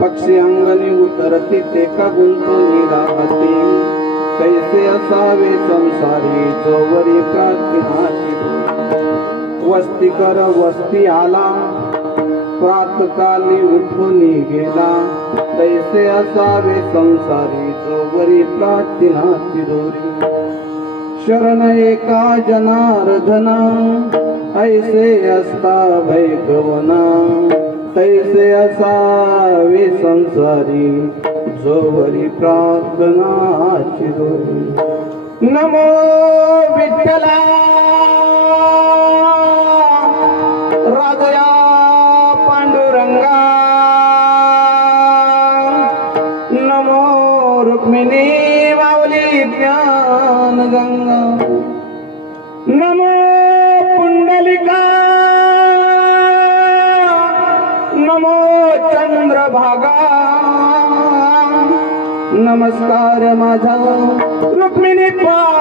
पक्षी अंगणी उतरती ते का गुंतून राहती कैसे असावे संसारी जोवरी प्रार्थनाची वस्ती कर वस्ती आला प्रातकाली उठून गेला तैसे असावे संसारी जोवरी प्रार्थनाची दोरी शरण एका जनार्दना ऐसे असता भैगवना तैसे असावे संसारी जोवरी प्रार्थनाची दोरी नमो विठ्ठला राजया पांडुरंगा नमो रुक्मिणी माऊली ज्ञान गंगा नमो पुंडलिका नमो चंद्रभागा नमस्कार माझा रुक्मिणी पांडुरंगा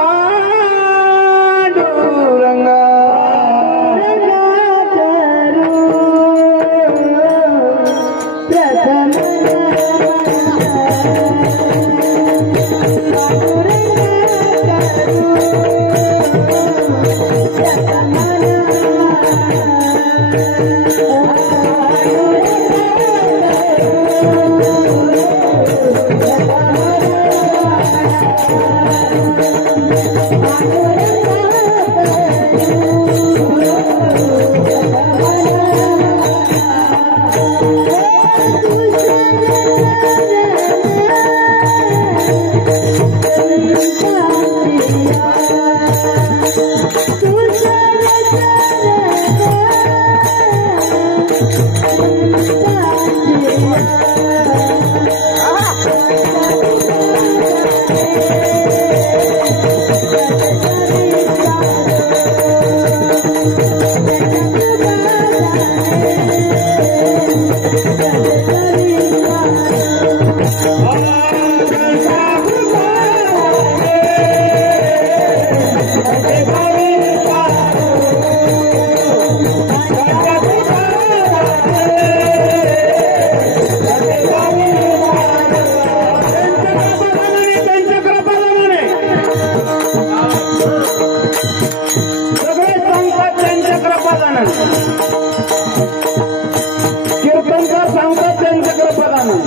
कीर्तनकार सांगतात त्यांच्या कृपादानं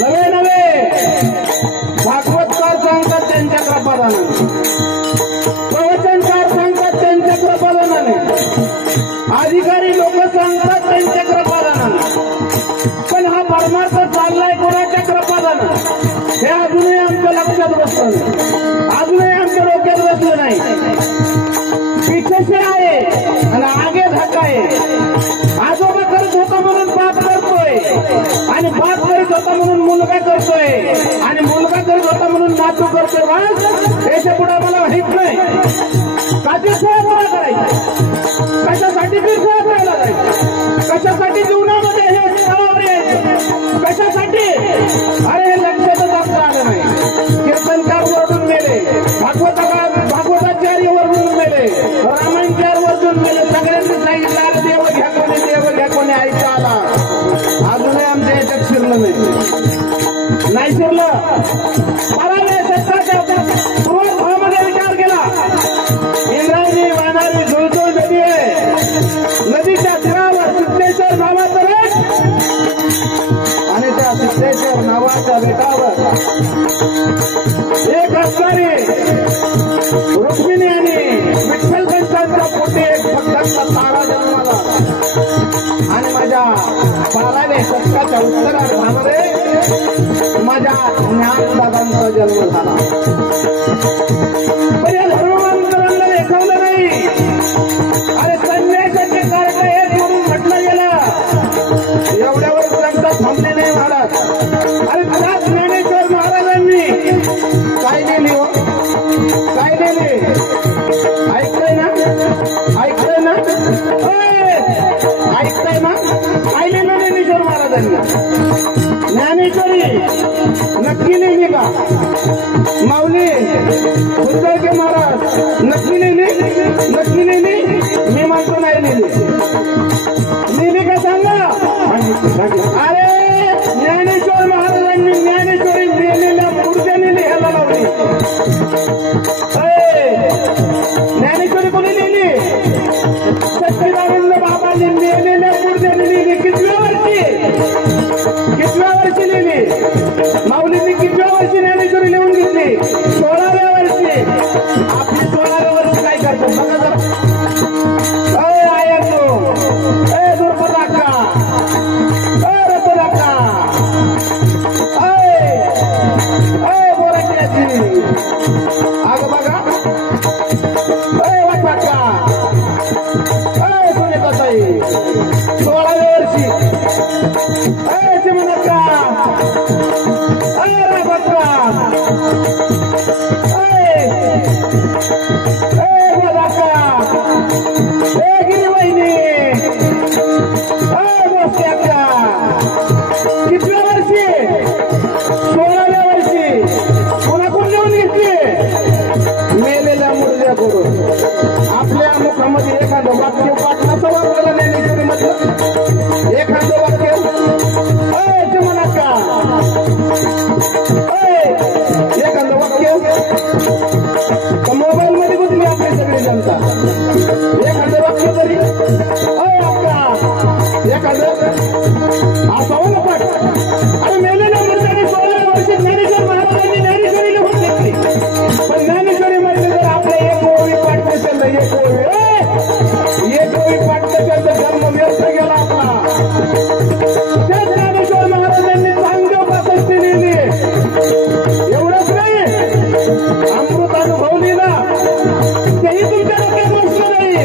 नवे नवे भागवतकार सांगतात त्यांच्या कृपादानं प्रवचनकार सांगतात त्यांच्या कृपादानाने अधिकारी लोक सांगतात त्यांच्या कृपादानाने पण हा परमार्थ चाललाय कोणाच्या कृपादानं हे अजूनही आमच्या लक्षात बसलं नाही अजूनही आमच्या डोक्यात बसलं नाही पीछे से आहे आणि आगे धक्का आहे आजोबा करत होता म्हणून बाप करतोय आणि बाप करत होता म्हणून मुलगा करतोय आणि मुलगा करत होता म्हणून नातू करतोय बस याच्या पुढे मला माहित नाही काची सेवा पुढे करायची कशासाठी ती सेवा करायला जायची कशासाठी जीवनामध्ये हे सेवा यायचं कशासाठी अरे हे लक्षातच आपलं आलं नाही कीर्तनकार वरून मेले भागवताचार्य वरून मेले रामायणकार वरून मेले सगळ्यांनी सांगितलं देव घ्या कोणी ऐका आला अजूनही आमच्या याच्यात शिरलं नाही शिरलं 12व्या शतकाच्या पूर्वभावामध्ये विचार केला इंद्रायणी वाहणारी झुळझुळ नदी आहे नदीच्या तीरावर सिद्धेश्वर नावाचं बेट आणि त्या सिद्धेश्वर नावाच्या बेटावर एक असणारी रुक्मिणी आणि विठ्ठलगंजांच्या पोटी एक भक्तांचा तारा जन्माला आणि माझ्या 12व्या शतकाच्या उत्तरार्धामध्ये माझ्या ज्ञानदादांचा जन्म झाला पण या धर्मवंतरांना लेखवलं नाही अरे संन्यासाचे कार्य हे म्हणून म्हटलं गेलं एवढ्यावर ग्रंथ थांबले नाही महाराज अरे त्याच ज्ञानेश्वर महाराजांनी काय लिहिली हो काय लिहिली ऐकतंय ना ऐकतंय ना काय लिहिलं ज्ञानेश्वर महाराजांनी ज्ञानेश्वरी नक्की लिहिली का माऊली के महाराज नक्की लिहिली मी म्हणतो नाही लिहिली का सांगा अरे त्याचा जन्म व्यर्थ गेला आपला. त्या ज्ञानेश्वर महाराजांनी चांगली प्रशस्ती लिहिली. एवढंच नाही, अमृत अनुभव लिहिला, तेही तुमच्या डोक्यात बसलं नाही.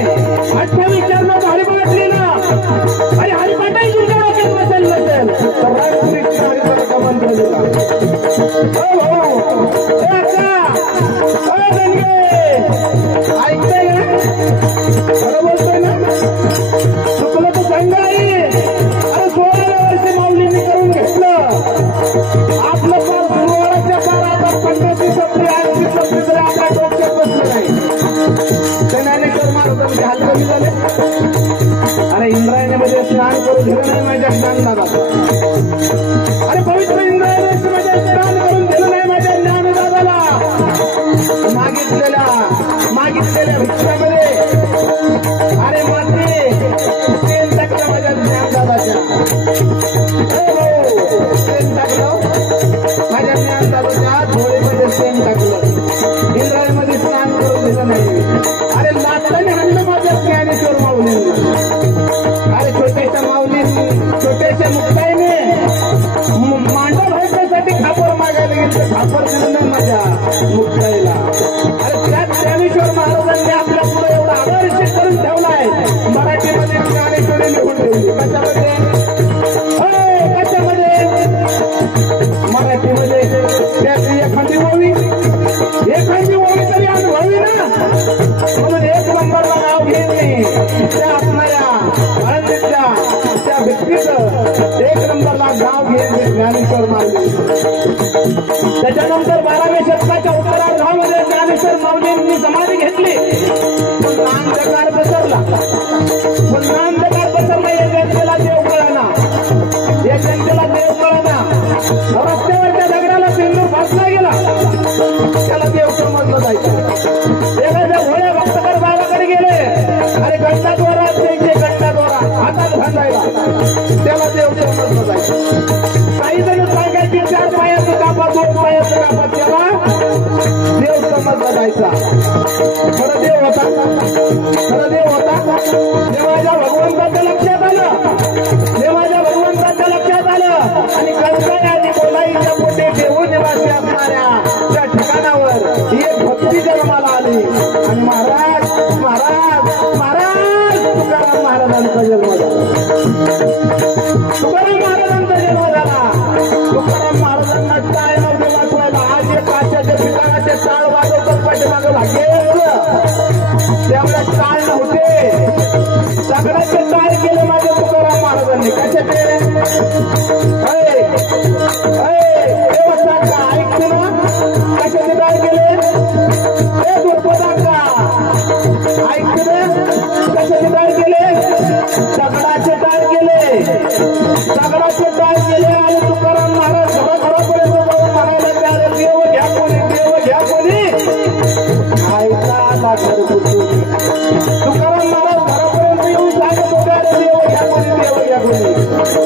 28 चरणात हरिपाठ लिहिला आणि हरिपाठही तुमच्या डोक्यात बसेल नसेल तर रामकृष्ण हरिपाठाचा मंत्र लिहिला. ऐकताय ना? खरं बोलतोय ना? चुकलं तर सांगा आई. अरे 16 वर्षी माऊलींनी करून घेतलं आपलं पार सुरुवाराच्या पार आता 50 सप्री 80 सप्री तरी आपल्या डोक्यात बसलं नाही. त्या ज्ञानेश्वर महाराजांचे हाल कमी झाले. अरे इंद्रायणीमध्ये स्नान करून दिलं नाही माझ्या ज्ञानदादा. अरे पवित्र इंद्रायणीमध्ये स्नान करून दिलं नाही माझ्या ज्ञानदादाला. मागितलेल्या भिक्षामध्ये अरे माते तेल टाकलं माझ्या ज्ञानदादाच्या. तेल टाकलं माझ्या ज्ञानदादाच्या डोळेमध्ये तेल टाकलं. इंद्रायणीमध्ये स्नान करून दिलं नाही. अरे लाटाने हाणलं माझ्या ज्ञानेश्वर माऊलींना. अरे छोट्याशा माऊलींनी छोट्याशा मुक्ताईने मांडव भेटण्यासाठी खापर मागायला गेलं. खापर दिलं नाही माझ्या मुक्ताईला. अरे त्यात ज्ञानेश्वर महाराजांनी आपल्या पुढे एवढा आदर्श करून ठेवलाय. मराठीमध्ये ज्ञानेश्वरी लिहून ठेवली. कशामध्ये? मराठीमध्ये त्याची एखादी ओवी तरी अनुभवी ना. म्हणून 1 नंबरला नाव घेतली त्या आपल्या आनंदीच्या त्या व्यक्तीचं 1 नंबरला नाव घेतले ज्ञानेश्वर माऊली. त्याच्यानंतर 12व्या शतकाच्या उत्तरार्धामध्ये ज्ञानेश्वर माऊलींनी समाधी घेतली. पुन्हा अंधकार पसरला. या जनतेला देव कळना. रस्त्यावरच्या दगडाला सिंदूर फासला गेला त्याला देव समजलं जायचं. एखाद्या भोळ्या भक्तकर बाबाकडे गेले. अरे गट्टाद्वारा द्यायचे गट्टाद्वारा हातात बांधायला त्याला देव समजलं जायचं. काही जण सांगायची 4 पायाचं कापा 2 पायाचं कापा त्याला देव समजलं जायचा. खरं देव होता. देवाच्या भगवंताच्या लक्षात आलं. आणि कळसाई आणि बोलाईच्या पोटे देऊ निवासी असणाऱ्या त्या ठिकाणावर एक भक्ती जन्माला आली. आणि महाराज तुकाराम महाराजांचा जन्म झाला. तुकाराम महाराजांना टाळ नव्हते वाजवायला. आज एक काच्याच्या ठिकाणाचे टाळ वाजवतात पाठीमागं लागेल. त्यामुळे टाळ नव्हते. दगडाचे टाळ केले माझ्या तुकाराम महाराजांनी. कशाचे? ऐकतो ना? कशाचे टाळ केले? ऐकतो ना? कशाचे टाळ केले? दगडाचे टाळ केले. आणि तुकाराम महाराज घरापर्यंत जाऊन म्हणायला त्याला देव घ्या कोणी ऐका घरगुती. तुकाराम महाराज घरापर्यंत येऊन सांगत होते देव घ्या कोणी.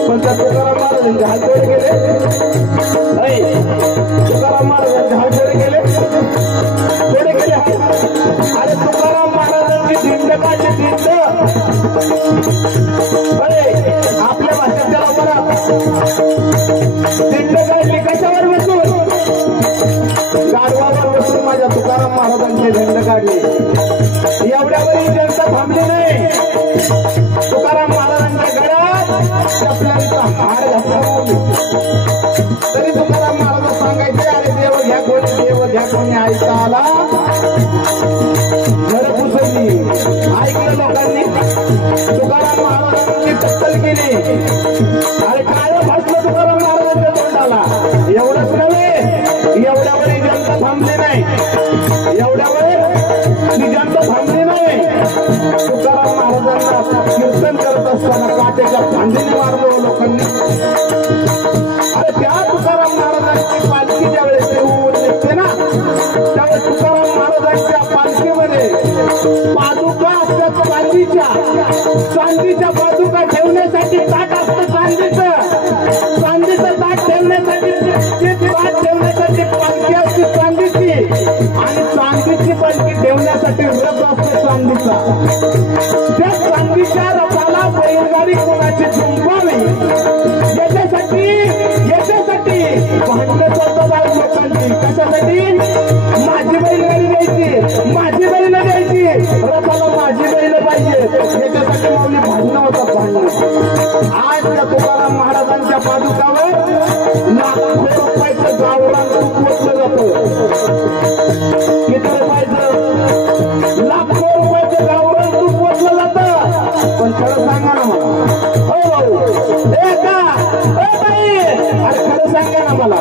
पण त्या तुकाराम महाराजांचे हात जोडे गेले. तुकाराम महाराजांचे हात जोडे गेले. अरे तुकाराम महाराजांची दिंड काढली. आपल्या भाषेत त्याला बरा दिंड काढली. कशावर बसून? गाढवावर बसून माझ्या तुकाराम महाराजांची दिंड काढली. एवढ्यावरही जनता थांबली नाही. तुकाराम महाराजांच्या गळ्यात चपल्यांचा हार घातला. तरी तुकाराम महाराज सांगायचे अरे देव घ्या कोणी ऐकता आला. घर पुसवली. ऐकलं लोकांनी. तुकाराम महाराजांनी टक्कल केली. अरे काय भासलं तुकाराम महाराजांच्या तोंडाला. एवढंच नव्हे, एवढ्यावरही जनता थांबली नाही. तुकाराम महाराजांना कीर्तन करत असताना काट्याच्या फांदीने मारलो लोकांनी. अरे त्या तुकाराम महाराजांची पालखी ज्यावेळेस निघते ना त्यावेळेस तुकाराम महाराजांच्या पालखीमध्ये पादुका असतात. चांदीच्या पादुका ठेवण्यासाठी ताट असतं. चांदीचं ताट ठेवण्यासाठी पालखी असते चांदीची. आणि चांदीची पालखी ठेवण्यासाठी रथ असतो चांदीचा. त्या चांदीच्या कोणाची झुंपावी याच्यासाठी भांडण करतात आज लोकांची. कशासाठी? माझी बैलगाडी द्यायची, माझी बैल द्यायची, रथाला माझी बैल पाहिजे, याच्यासाठी माऊली भांडणं होतात भांडणं. आज त्या तुकाराम महाराजांच्या पादुकावर लाखो रुपयाचं गावरान तूप पोचलं जातं. किती रुपयाचं? लाखो रुपयाचं गावरान तूप पोचलं जातं. पण खरं सांगा ना मला, अरे खरं सांगा ना मला,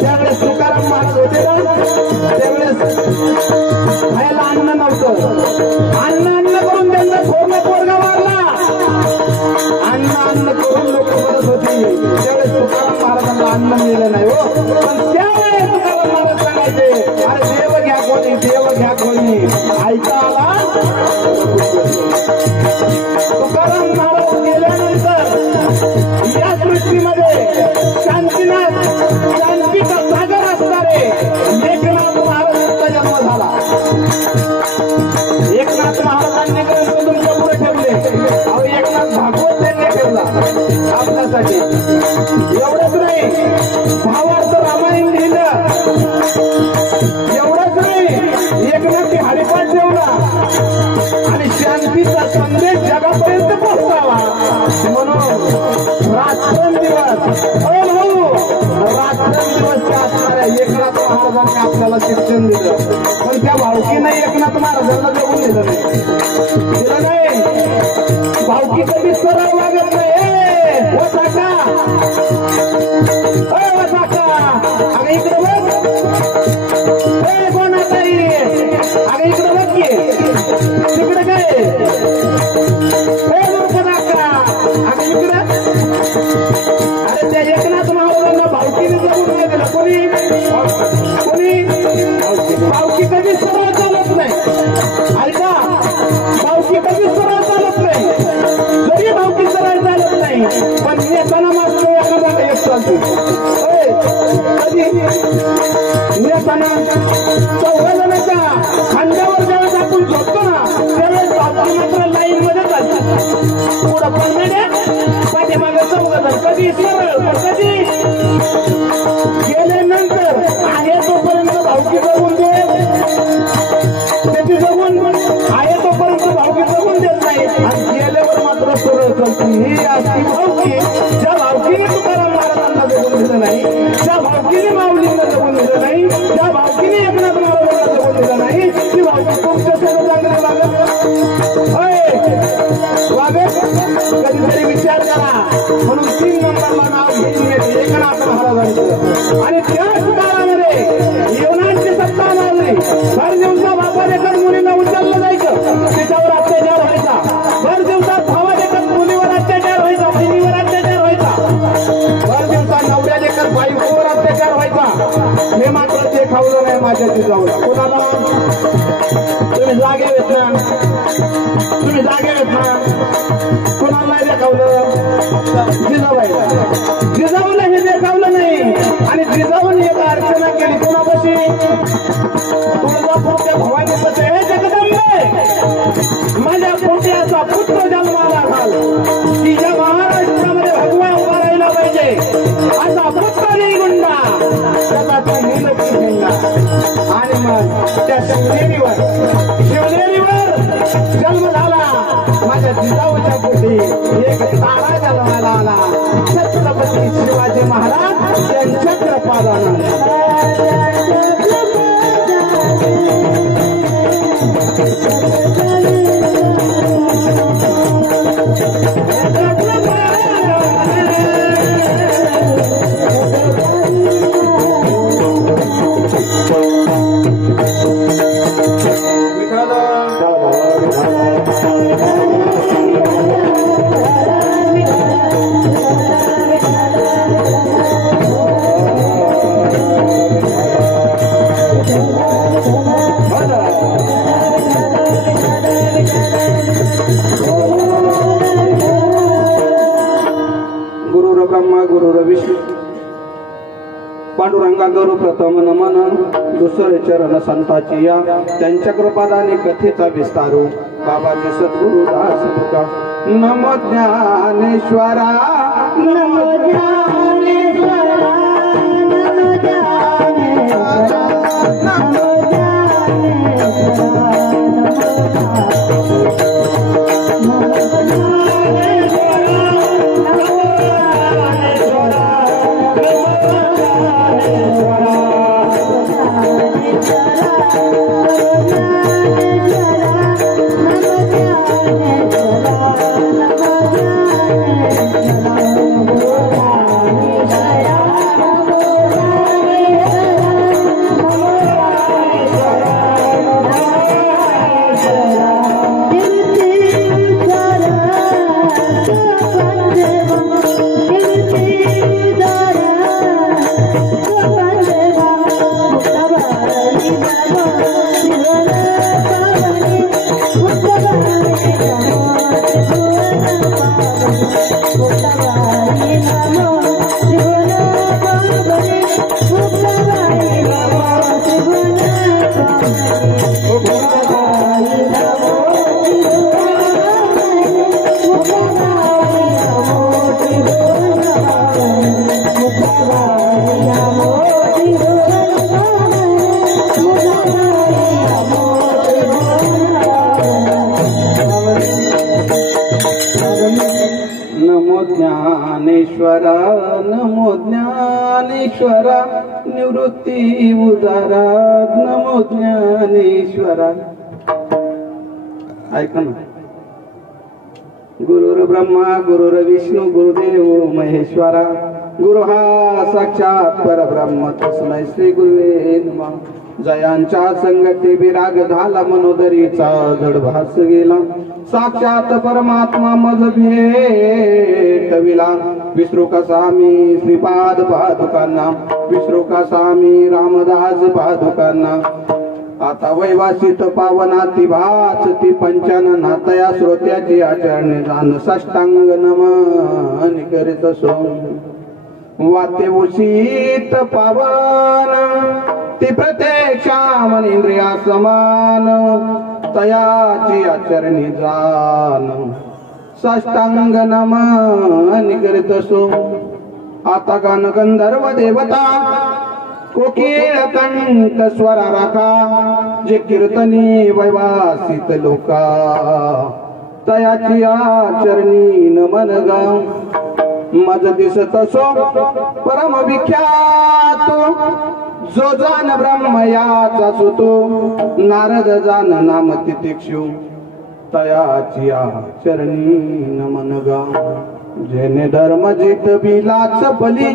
त्यावेळेस तुकाराम महाराज होते ना, त्यावेळेस खायला अन्न नव्हतं. अन्न करून त्यांना थोरला पोरगा मारला. अन्न करून लोक म्हणत होती. त्यावेळेस तुकाराम महाराजांना अन्न मिळलं नाही हो. पण त्यावेळेस तुकाराम महाराज सांगायचे, अरे देव घ्या कोणी, देव घ्या कोणी. ऐका आला तुकाराम महाराज गेल्यानंतर या सृष्टीमध्ये शांतीचा सागर असणारे एकनाथ महाराजांचा जन्म झाला. एकनाथ महाराजांनी ग्रंथ तुमच्या पुढे ठेवले. अहो एकनाथ भागवत त्यांनी ठेवला आपल्यासाठी. एवढंच नाही, भावार्थ रामायण लिहिलं. एवढंच नाही, एकनाथी हरिपाठ ठेवला आणि शांतीचा संदेश जगापर्यंत पोहोचावा म्हणून रात्रंदिवस त्या असणाऱ्या एकनाथ महाराजांनी आपल्याला शिक्षण दिलं. पण त्या भावकीने एकनाथ महाराजांना जगून दिलं नाही. भावकी कधी सरळ लागत नाही. हो काका, अगं इकडे बघ, कोण ताई, अगं इकडे बघ की, तिकडे काय काका, अगं इकडे. अरे त्या एकनाथ महाराजांना भावकीने जगून नाही दिलं. कोणी भावकी कधी सरळ चालत नाही. ऐका, भावकी कधी सरळ चालत नाही. जरी भावकी सरळ चालत नाही, पण नेताना मात्र एखादा एक चालते. कधी नेताना 14 जणांच्या खांद्यावर जेव्हा आपण झोपतो ना, त्यावेळेस भावकी मात्र लाईन मध्ये चालतात. पुढं पण पाठीमागे 14 जण. कधी सरळ, कधी गेल्यानंतर आहे तोपर्यंत भावकी जगून दे, त्याची जगून आहे तोपर्यंत भावकी जगून देत नाही. आणि गेल्यावर मात्र सरळ चालते. ही असती भावकी. ज्या भावकीने तुकाराम महाराजांना जगून दिलं नाही, ज्या भावकीने माऊलींना जगून दिलं नाही, ज्या भावकीने एकनाथ महाराजांना जगून दिलं नाही, ती भावकी तुमच्या सोबत चांगली वागत. कधीतरी विचार करा. म्हणून 3 नंबरला नाव घेऊन येते एकनाथ महाराजांचं. आणि त्याच काळामध्ये यवनांची सत्ता मारली. भर दिवसा बापा देखत मुलींना उचललं जायचं, तिच्यावर अत्याचार व्हायचा. भर दिवसात भावा देखत मुलीवर अत्याचार व्हायचा, बहिणीवर अत्याचार व्हायचा. भर दिवसात नवऱ्या देखत बायकोवर अत्याचार व्हायचा. हे मात्र ते खावलं नाही माझ्या जिजाऊला. कोणाला? तुम्ही जागे येत ना, तुम्ही जागे येत ना. कोणाला नाही देखावलं? जिजाबाईला. जिजाऊला हे देखावलं नाही. आणि जिजाऊने एक अर्चना केली. कोणापाशी? तुळजापूरच्या भवानीपाशी. हे जगदंबे, माझ्या पोटी असा पुत्र जन्माला घाल की ज्या महाराष्ट्रामध्ये भगवा उभा राहिला पाहिजे, असा पुत्र निर्गुंडा, त्याचा तो नीलक्षी घेंडा. आणि मग त्या शिवनेरीवर जन्म झाला. माझ्या जिजाऊच्या पोटी एक तारा जन्माला आला. छत्रपती शिवाजी महाराज यांच्या कृपादानं. पांडुरंगा गुरु प्रथम नमन, दुसरे चरण संताची या. त्यांच्या कृपादाने कथेचा विस्तारू. बाबाचे सद्गुरु दास तुका नमो ज्ञानेश्वरा नमो ज्ञानेश्वरा नमो ज्ञानेश्वरा नमो ज्ञानेश्वरा नमो ज्ञानेश्वरा निवृत्ती उदारा नमो ज्ञानेश्वरा. ऐका ना. गुरुर् ब्रह्मा गुरुर्विष्णू गुरुदेव महेश्वरा. गुरु हा साक्षात परब्रह्म तस्मै श्री गुरुवे नमः. जयांच्या संगती विराग झाला मनोदरीचा जड भास गेला. साक्षात परमात्मा मज भेटविला. विसरू कसा मी श्रीपाद पादुकांना विसरू कसा मी रामदास पादुकांना. आता वैवासित पावनाती भाच ती पंचानना तया श्रोत्याची आचरणे जाण साष्टांग नमन करीत सो. वाते उशीत पावन ती प्रत्यक्षा मनेंद्रिया समान तयाची आचरणी जाण साष्टांग नमन करीत सो. आता गान गंधर्व देवता कोकिळ कंठ स्वरा राखा जे कीर्तनी वैवासित लोका तयाची आचरणी नमन गा. मज दिसत सो परम विख्यात जो जान ब्रह्म याचा सुतो नारद जान नाम तितिक्षु तयाची आचरणी नमन गा. जेने धर्म जित बिलाच बली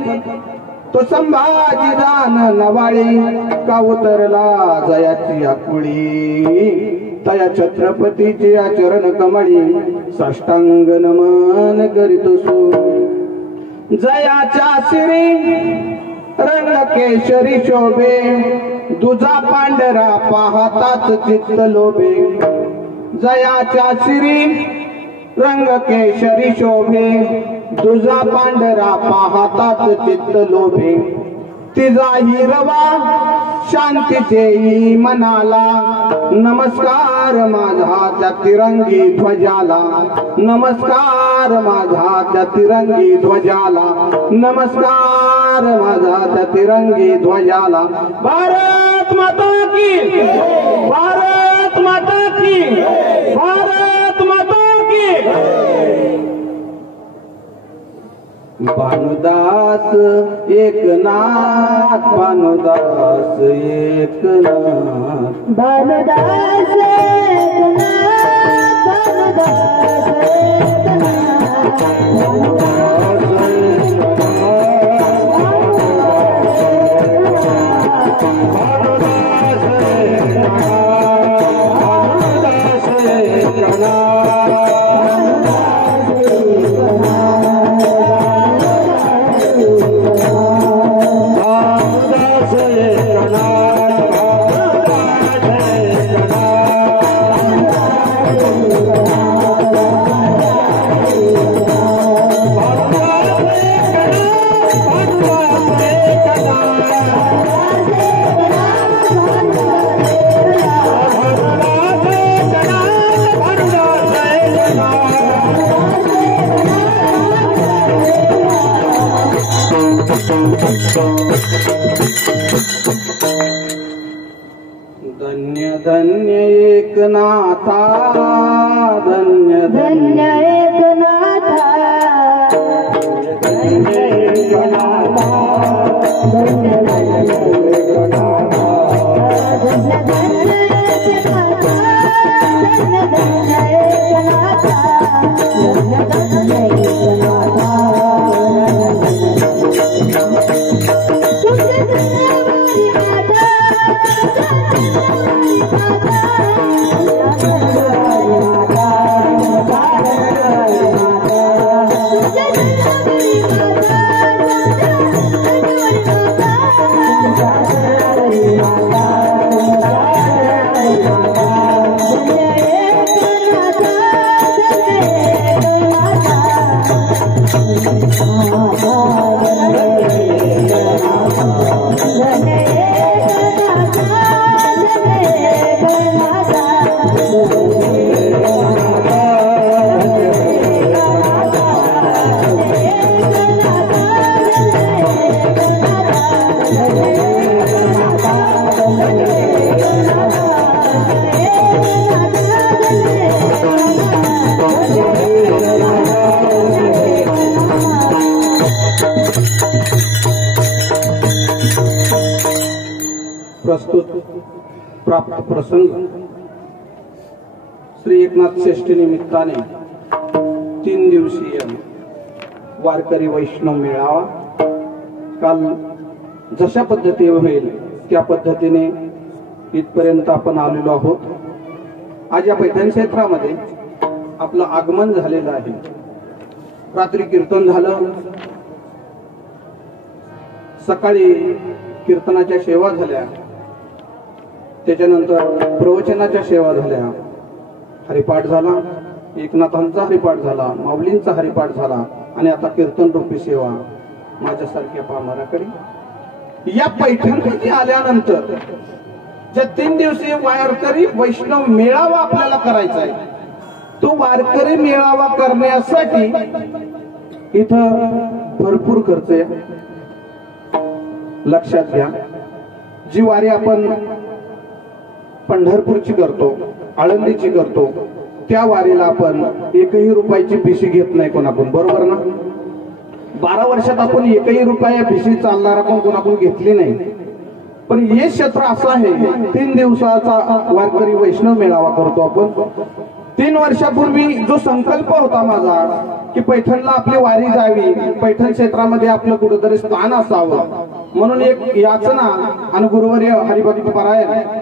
तो संभाजी जान नवाळी का उतरला जयाची आकुळी तया छत्रपतीची आचरण कमळी साष्टांग नमन करीतो सो. जयाच्या शिरी रंग केशरी शोभे दुजा पांढरा पाहताच चित्त लोभे. जयाच्या शिरी रंग केशरी शोभे तुझा पांढरा पाहताच चित्त लोभे. तिचा हिरवा शांतीचे मनाला नमस्कार माझा त्या तिरंगी ध्वजाला. नमस्कार माझा त्या तिरंगी ध्वजाला. नमस्कार माझा त्या तिरंगी ध्वजाला. भारत माता की भारत माता की भारत माता की. भानुदास एकनाथ भानुदास एकनाथ भानुदास एकनाथ भानुदास एकनाथ भानुदास प्रस्तुत प्राप्त प्रसंग श्री एकनाथ षष्ठी निमित्ताने 3 दिवसीय वारकरी वैष्णव मेळावा काल जशा पद्धतीने होईल त्या पद्धतीने इथपर्यंत आपण आलेलो आहोत। आज या पैठण क्षेत्रामध्ये आपलं आगमन झालेलं आहे। रात्री कीर्तन झालं, सकाळी कीर्तनाच्या सेवा झाल्या, त्याच्यानंतर प्रवचनाच्या सेवा झाल्या, हरिपाठ झाला, एकनाथांचा हरिपाठ झाला, माऊलींचा हरिपाठ झाला आणि आता कीर्तन रूपी सेवा माझ्यासारख्या पामराकडे। या पैठणमध्ये आल्यानंतर ज्या 3 दिवसीय वारकरी वैष्णव मेळावा आपल्याला करायचा आहे, तो वारकरी मेळावा करण्यासाठी इथं भरपूर खर्च आहे। लक्षात घ्या, जी वारी आपण पंढरपूरची करतो, आळंदीची करतो, त्या वारीला आपण 1ही रुपयाची भिशी घेत नाही कोणाकडून, बरोबर ना? 12 वर्षात आपण 1ही रुपया भिशी चालणारा पण कोणाकडून घेतली नाही। पण हे क्षेत्र असं आहे, 3 दिवसाचा वारकरी वैष्णव मेळावा करतो आपण। 3 वर्षापूर्वी जो संकल्प होता माझा की पैठणला आपली वारी जावी, पैठण क्षेत्रामध्ये आपलं कुठेतरी स्थान असावं, म्हणून एक याचना आणि गुरुवर्य हरिभक्त परायण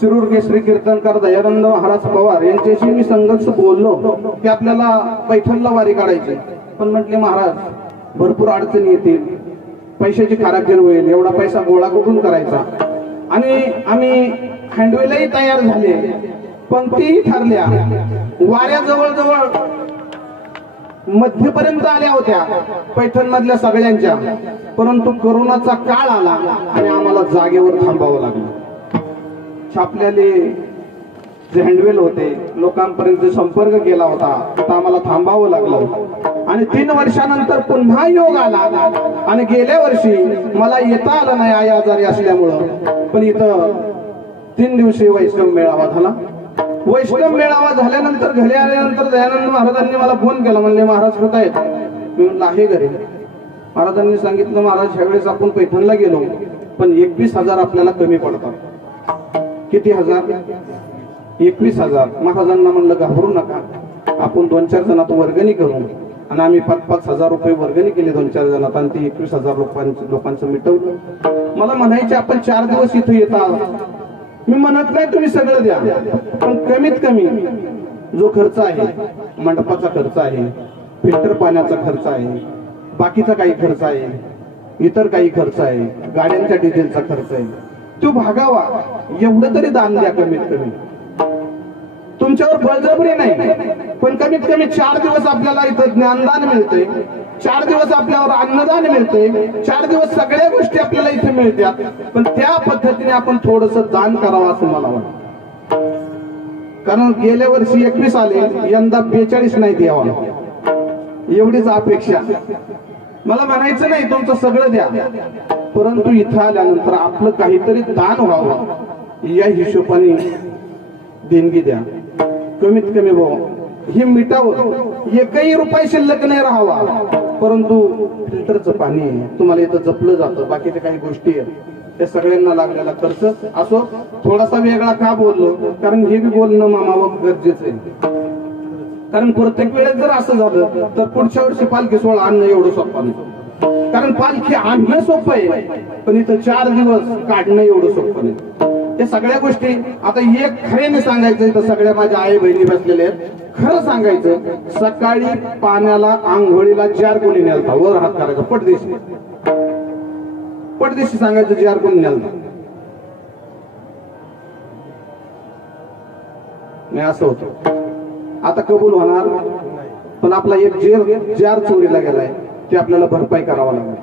शिरूर केसरी कीर्तनकार दयानंद महाराज पवार यांच्याशी मी संघर्ष बोललो की आपल्याला पैठणला वारी काढायची, पण म्हटले महाराज भरपूर अडचणी येतील, पैशाची खाराखीर होईल, एवढा पैसा गोळा कुठून करायचा। आणि आम्ही हँडवेलही तयार झाले, पंक्तीही ठरल्या, वाऱ्या जवळजवळ मध्यपर्यंत आल्या होत्या पैठण मधल्या सगळ्यांच्या, परंतु कोरोनाचा काळ आला आणि आम्हाला जागेवर थांबावं लागलं। छापलेले जे हँडवेल होते, लोकांपर्यंत संपर्क केला होता, तर आम्हाला थांबावं लागलं। आणि 3 वर्षानंतर पुन्हा योग आला आणि गेल्या वर्षी मला येता आलं नाही आई आजारी असल्यामुळं, पण इथं 3 दिवसीय वैष्णव मेळावा झाला। वैष्णव मेळावा झाल्यानंतर घरी आल्यानंतर दयानंद महाराजांनी मला फोन केला, म्हणले महाराज कुठं आहेत? मी म्हणलं आहे घरी। महाराजांनी सांगितलं महाराज ह्यावेळेस आपण पैठणला गेलो पण 21,000 आपल्याला कमी पडतात। किती हजार? 21,000। महाराजांना म्हणलं घाबरू नका, आपण 2-4 जणात वर्गणी करू, आणि आम्ही 5-5 हजार रुपये वर्गणी केली 2-4 जणात आणि ते 21,000 लोकांचं मिटवलं। मला म्हणायचे आपण 4 दिवस इथे येतात, मी म्हणत नाही तुम्ही सगळं द्या, पण कमीत कमी जो खर्च आहे, मंडपाचा खर्च आहे, फिल्टर पाण्याचा खर्च आहे, बाकीचा काही खर्च आहे, इतर काही खर्च आहे, गाड्यांच्या डिझेलचा खर्च आहे, तो भागावा, एवढं तरी दान द्या कमीत कमी। तुमच्यावर बळजबरी नाही, पण कमीत कमी 4 दिवस आपल्याला इथं ज्ञानदान मिळते, 4 दिवस आपल्यावर अन्नदान मिळते, 4 दिवस सगळ्या गोष्टी आपल्याला इथे मिळतात, पण त्या पद्धतीने आपण थोडंसं दान करावं असं मला वाटतं। कारण गेल्या वर्षी 21 आले, यंदा 42 नाही द्यावा, एवढीच अपेक्षा। मला म्हणायचं नाही तुमचं सगळं द्या, परंतु इथं आल्यानंतर आपलं काहीतरी दान व्हावं या हिशोबाने देणगी द्या। कमीत कमी भाऊ हे मिटावं, 1ही रुपया शिल्लक नाही राहावा, परंतु फिल्टरचं पाणी तुम्हाला इथं जपलं जातं, बाकीच्या काही गोष्टी आहेत या सगळ्यांना लागलेला खर्च असो. थोडासा वेगळा का बोललो, कारण हे बी बोलणं मामावं गरजेचं आहे. कारण प्रत्येक वेळेस जर असं झालं तर पुढच्या वर्षी पालखी सोहळा आणणं एवढं सोपं नाही. कारण पालखी आणणं सोपं आहे, पण इथं 4 दिवस काढणं एवढं सोपं नाही. या सगळ्या गोष्टी आता एक खऱ्याने सांगायचं, इथं सगळ्या माझ्या आई बहिणी बसलेल्या आहेत. खरं सांगायचं, सकाळी पाण्याला आंघोळीला जार कोणी नेलता, वर हात करायचा, पटदेशी सांगायचं जार कोणी नेलता नाही, असं होतं. आता कबूल होणार, पण आपला एक जार चोरीला गेलाय, ते आपल्याला भरपाई करावा लागेल.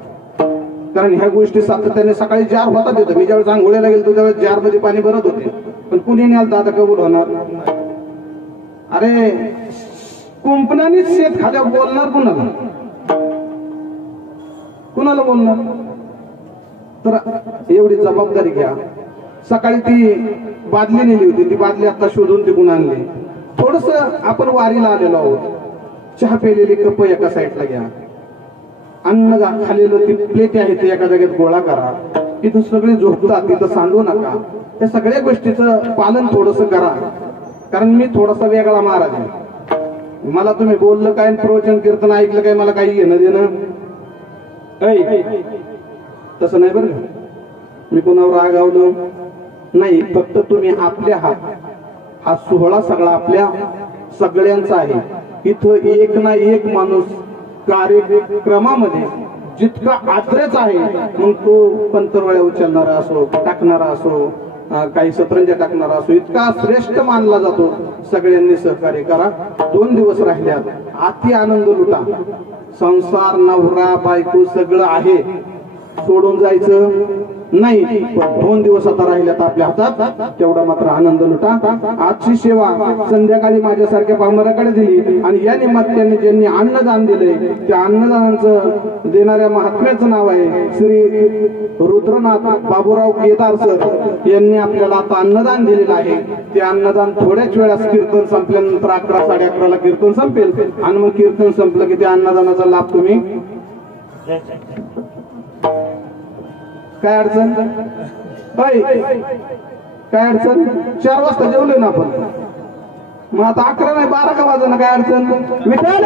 कारण ह्या गोष्टी सातत्याने सकाळी जार होतात येतं. मी ज्यावेळेस आंघोळीला गेलो त्यावेळेस जार मध्ये पाणी भरत होते, पण कुणी नेलता आता कबूल होणार. अरे कुंपणानेच शेत खाद्या बोलणार कुणाला बोलणार. तर एवढी जबाबदारी घ्या. सकाळी ती बादली नेली होती, ती बादली आता शोधून तिकून आणली. थोडस आपण वारीला आलेलो आहोत. चहा पेलेली कप एका साईडला घ्या, अन्न खालेलं ती प्लेट आहे ते एका जागेत गोळा करा. इथं सगळे झोपतात, तिथं सांडू नका. या सगळ्या गोष्टीचं पालन थोडस करा. कारण मी थोडासा वेगळा महाराज आहे. मला तुम्ही बोललं काय, प्रवचन कीर्तन ऐकलं काय, मला काही घेणं देणं तसं नाही बरं. मी कोणावर रागावलं नाही. फक्त तुम्ही आपल्या हा सोहळा सगळा आपल्या सगळ्यांचा आहे. इथं एक ना एक माणूस कार्यक्रमामध्ये जितका आदरेच आहे, मग तो पंतरवळ्या उचलणारा असो, टाकणारा असो, काही सतरंजा टाकणारा असो, इतका श्रेष्ठ मानला जातो. सगळ्यांनी सहकार्य करा. 2 दिवस राहिल्यात, अति आनंद लुटा. संसार, नवरा बायको सगळं आहे, सोडून जायचं नाही. पण 2 दिवस आता राहिल्यात आपल्या हातात, तेवढा मात्र आनंद लुटा. आजची सेवा संध्याकाळी माझ्यासारख्या पामराकडे दिली, आणि या निमित्ताने ज्यांनी अन्नदान दिले त्या अन्नदानाचं देणाऱ्या महात्म्याचं नाव आहे श्री रुद्रनाथ बाबूराव केदार सर यांनी आपल्याला आता अन्नदान दिलेलं आहे. ते अन्नदान थोड्याच वेळात कीर्तन संपल्यानंतर 11, 11:30 कीर्तन संपेल, आणि मग कीर्तन संपलं की त्या अन्नदानाचा लाभ तुम्ही. काय अडचण काय अडचण 4 वाजता जेवलोय ना आपण, मग आता 11 नाही 12 का वाजता ना, काय अडचण. विठाल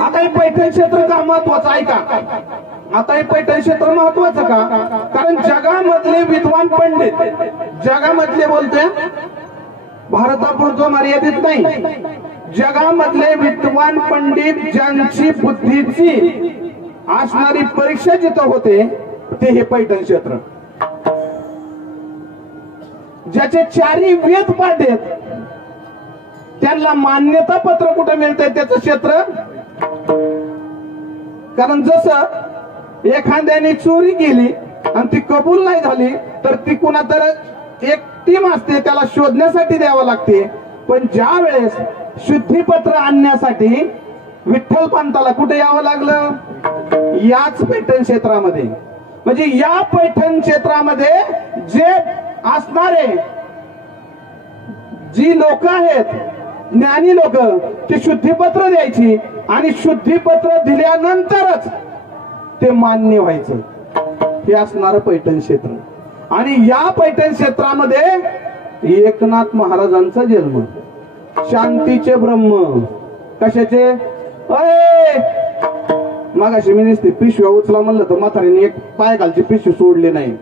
आता हे पैठण क्षेत्र का महत्वाचं आहे का. आता हे पैठण क्षेत्र महत्वाचं का, कारण जगामधले विद्वान पंडित, जगामधले बोलते भारतापुरतं मर्यादित नाही, जगामधले विद्वान पंडित ज्यांची बुद्धीची असणारी परीक्षा जिथं होते ते हे पैठण क्षेत्र. ज्याचे 4 वेद पाठ त्यांना मान्यता पत्र कुठं मिळतंय त्याचं क्षेत्र. कारण जसं एखाद्याने चोरी केली आणि ती कबूल नाही झाली तर ती कुणा तर एक टीम असते, त्याला शोधण्यासाठी द्यावं लागते. पण ज्या वेळेस शुद्धीपत्र आणण्यासाठी विठ्ठल पंताला कुठे यावं लागलं, याच पैठण क्षेत्रामध्ये. म्हणजे या पैठण क्षेत्रामध्ये जे असणारे जी लोक आहेत, ज्ञानी लोक, ते शुद्धीपत्र द्यायची, आणि शुद्धीपत्र दिल्यानंतरच ते मान्य व्हायचं. हे असणारं पैठण क्षेत्र. आणि या पैठण क्षेत्रामध्ये एकनाथ महाराजांचा जन्म, शांतीचे ब्रह्म. कशाचे मगाशी मी नुसते पिशव्या उचला म्हणलं तर म्हातारीने एक पाय खालची पिशवी सोडली नाही.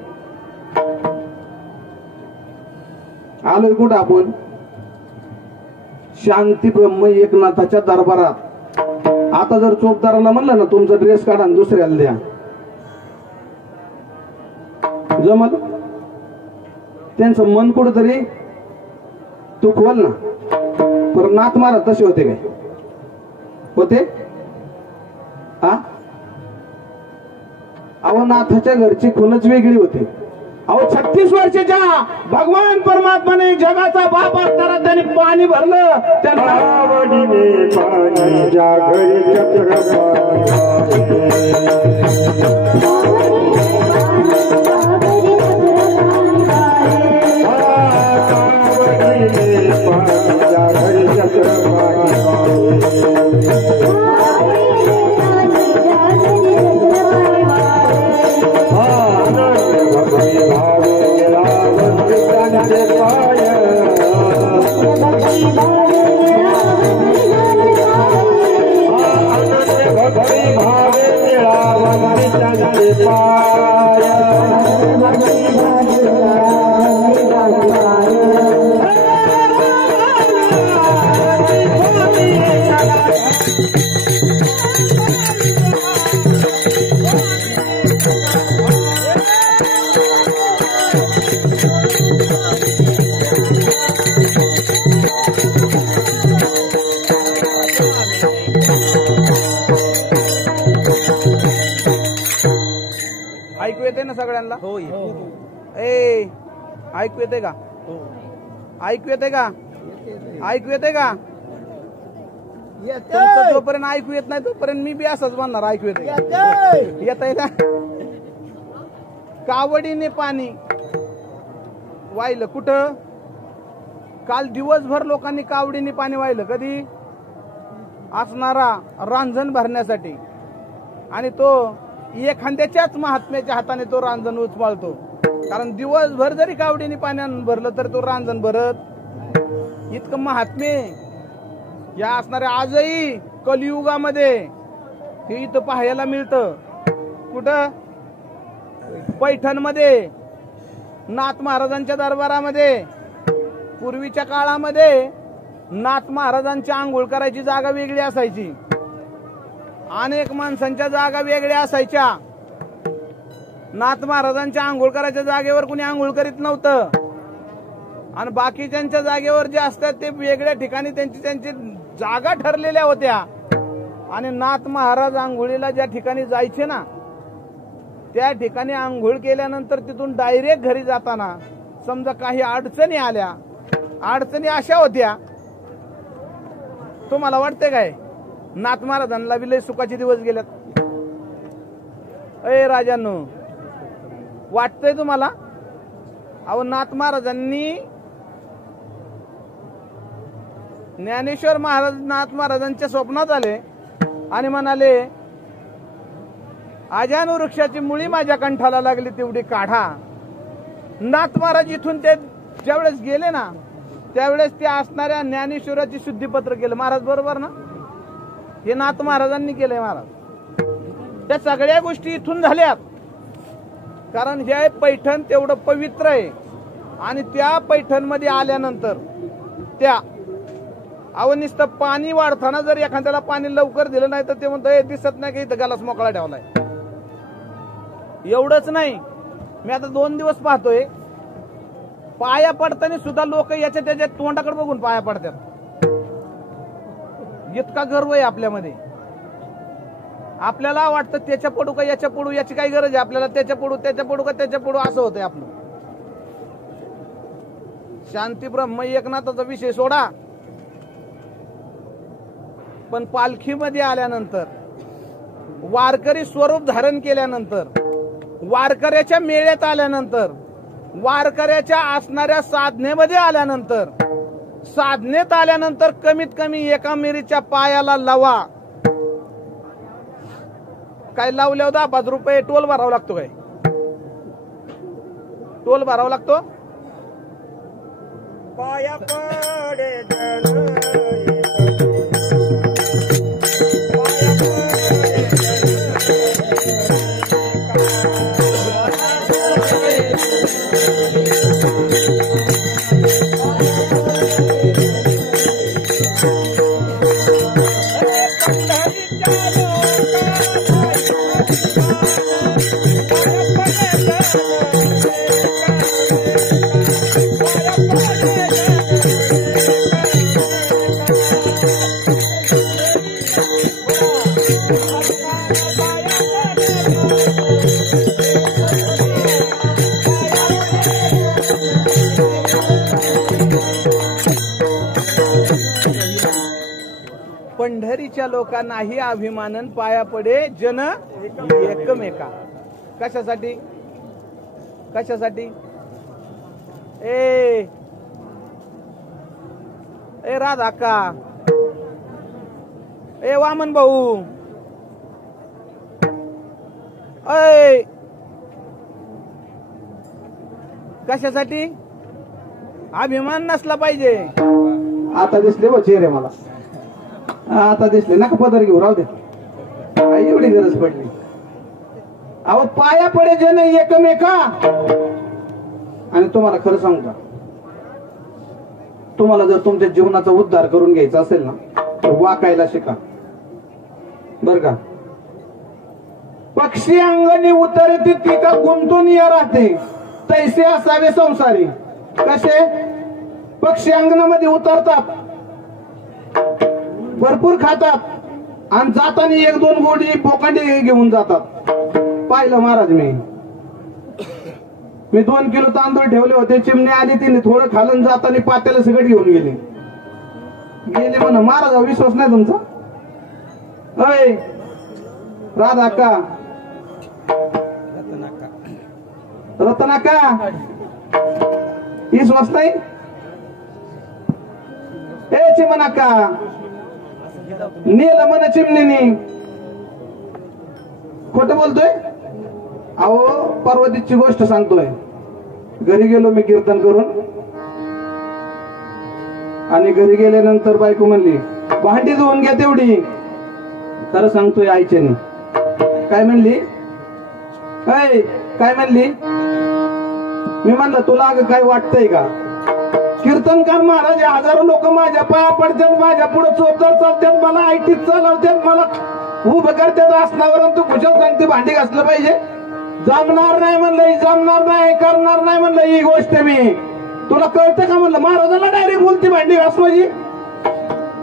आलोय कुठं आपण, शांती ब्रह्म एकनाथाच्या दरबारात. आता जर चोपदाराला म्हणलं ना तुमचा ड्रेस काढा आणि दुसऱ्याला द्या, जमल. त्यांचं मन कुठंतरी तुकवल ना. पर नाथ महाराज तसे होते काय होते. अहो नाथाच्या घरची खूनच वेगळी होती. अहो 36 वर्षाच्या भगवान परमात्माने जगाचा बाप असताना त्यांनी पाणी भरलं, त्यांना पाणी हो ए ऐकू येते का ऐकू येते का ऐकू येते का तुमचं जोपर्यंत ऐकू येत नाही तोपर्यंत मी बी असंच म्हणणार ऐकू येते येत आहे ना कावडीने पाणी वाहिलं कुठं काल दिवसभर लोकांनी कावडीने पाणी वाहिलं कधी असणारा रांजण भरण्यासाठी आणि तो एखाद्याच्याच महात्म्याच्या हाताने तो रांजण उचमाळतो कारण दिवसभर जरी कावडीने पाण्यानं भरलं तर तो रांजण भरत इतकं महात्म्य या असणाऱ्या आजही कलियुगामध्ये हे इथं पाहायला मिळतं कुठं पैठणमध्ये नाथ महाराजांच्या दरबारामध्ये पूर्वीच्या काळामध्ये नाथ महाराजांची आंघोळ करायची जागा वेगळी असायची अनेक माणसांच्या जागा वेगळ्या असायच्या नाथ महाराजांच्या आंघोळ करायच्या जागेवर कुणी आंघोळ करीत नव्हतं आणि बाकीच्यांच्या जागेवर जे असतात ते वेगळ्या ठिकाणी त्यांची जागा ठरलेल्या होत्या आणि नाथ महाराज आंघोळीला ज्या ठिकाणी जायचे ना त्या ठिकाणी आंघोळ केल्यानंतर तिथून डायरेक्ट घरी जाताना समजा काही अडचणी आल्या अडचणी अशा होत्या तुम्हाला वाटते काय नाथ महाराजांना बी लय सुखाचे दिवस गेल्यात अय राजांनो वाटतंय तुम्हाला अहो नाथ महाराजांनी ज्ञानेश्वर महाराज नाथ महाराजांच्या स्वप्नात आले आणि म्हणाले आजानू वृक्षाची मुळी माझ्या कंठाला लागली तेवढी काढा नाथ महाराज इथून ते ज्यावेळेस गेले ना त्यावेळेस ते असणाऱ्या ज्ञानेश्वराची शुद्धीपत्र केलं महाराज बरोबर ना हे नाथ महाराजांनी केलंय महाराज त्या सगळ्या गोष्टी इथून झाल्यात कारण हे पैठण तेवढं पवित्र आहे आणि त्या पैठणमध्ये आल्यानंतर त्या नुसतं पाणी वाढताना जर एखाद्याला पाणी लवकर दिलं नाही तर ते म्हणतं दिसत नाही की इथं गालास मोकळा ठेवलाय एवढंच नाही मी आता 2 दिवस पाहतोय पाया पडताना सुद्धा लोक याच्या त्याच्या तोंडाकडे बघून पाया पडतात इतका गर्व आहे आपल्यामध्ये आपल्याला वाटतं त्याच्या पडू का याच्या पडू याची काही गरज आहे आपल्याला त्याच्या पडू का त्याच्या पडू असं होतंय आपलं शांती ब्रह्म एकनाथाचा विषय सोडा पण पालखीमध्ये आल्यानंतर वारकरी स्वरूप धारण केल्यानंतर वारकऱ्याच्या मेळ्यात आल्यानंतर वारकऱ्याच्या असणाऱ्या साधनेमध्ये आल्यानंतर साधनेत आल्यानंतर कमीत कमी एका मिरीच्या पायाला लावा काय लावल्यावर 10-5 रुपये टोल भरावा लागतो काय टोल भरावा लागतो पाया पडे पंढरीच्या लोकांनाही अभिमानन पाया पडे जन एकमेका कशासाठी कशासाठी ए राधा का ए वामन भाऊ ऐ कशासाठी अभिमान नसला पाहिजे आता दिसले बा चेहरे मला आता दिसले नका पदर घेऊ राहू दे काय एवढी गरज पडली अहो पाया पडे जन एकमेका आणि तुम्हाला खरं सांगू का तुम्हाला जर तुमच्या जीवनाचा उद्धार करून घ्यायचा असेल ना तर वाकायला शिका बर का पक्षी अंगणी उतरती ती का गुंतून या राहते तैसे असावे संसारी कसे पक्षी अंगणामध्ये उतरतात भरपूर खातात आणि जाताना 1-2 गोडी बोकांडी घेऊन जातात पाहिलं महाराज मी मी 2 किलो तांदूळ ठेवले होते. चिमणी आली, तिने थोडं खालून जाताना पात्याला सगळं घेऊन गेले म्हणा. महाराजा विश्वास नाही तुमचा? अय राधा का रत्नाका विश्वास नाही? ए चिमनाका नेलं म्हणा चिमणीनी. खोटं बोलतोय? अहो पार्वतीची गोष्ट सांगतोय. घरी गेलो मी कीर्तन करून, आणि घरी गेल्यानंतर बायको म्हणली भांडी धुवून घ्या तेवढी. खरं सांगतोय आईच्यानी. काय म्हणली? काय म्हणली? मी म्हणलं तुला अगं काय वाटतंय का? कीर्तनकार महाराज हजारो लोक माझ्या पाया पडतात, माझ्या पुढे चोपदार चालतात, मला आयटीत चालवतात, मला उभं करतात आसनावर. तू कुशल सांगते भांडी घासलं पाहिजे? जमणार नाही म्हणलं, जमणार नाही, करणार नाही म्हणलं ही गोष्ट. मी तुला कळतं का म्हणलं? महाराजांना डायरेक्ट बोलते भांडी घास माझी.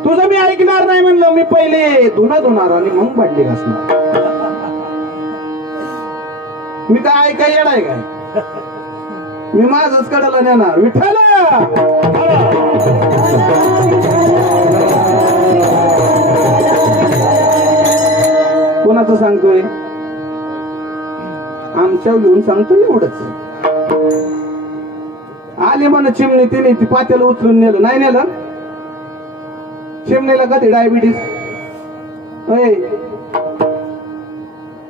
तुझं मी ऐकणार नाही म्हणलं. मी पहिले धुणार आणि मग भांडी घासणार. मी काय ऐकाय येणार काय? मी माझच कडेला नेणार. विठ्ठल कोणाचं सांगतोय? आमच्या घेऊन सांगतोय एवढंच. आली म्हण चिमणी, तिने ती पात्याला उचलून नेलं. नाही नेलं? चिमणीला कधी डायबिटीस?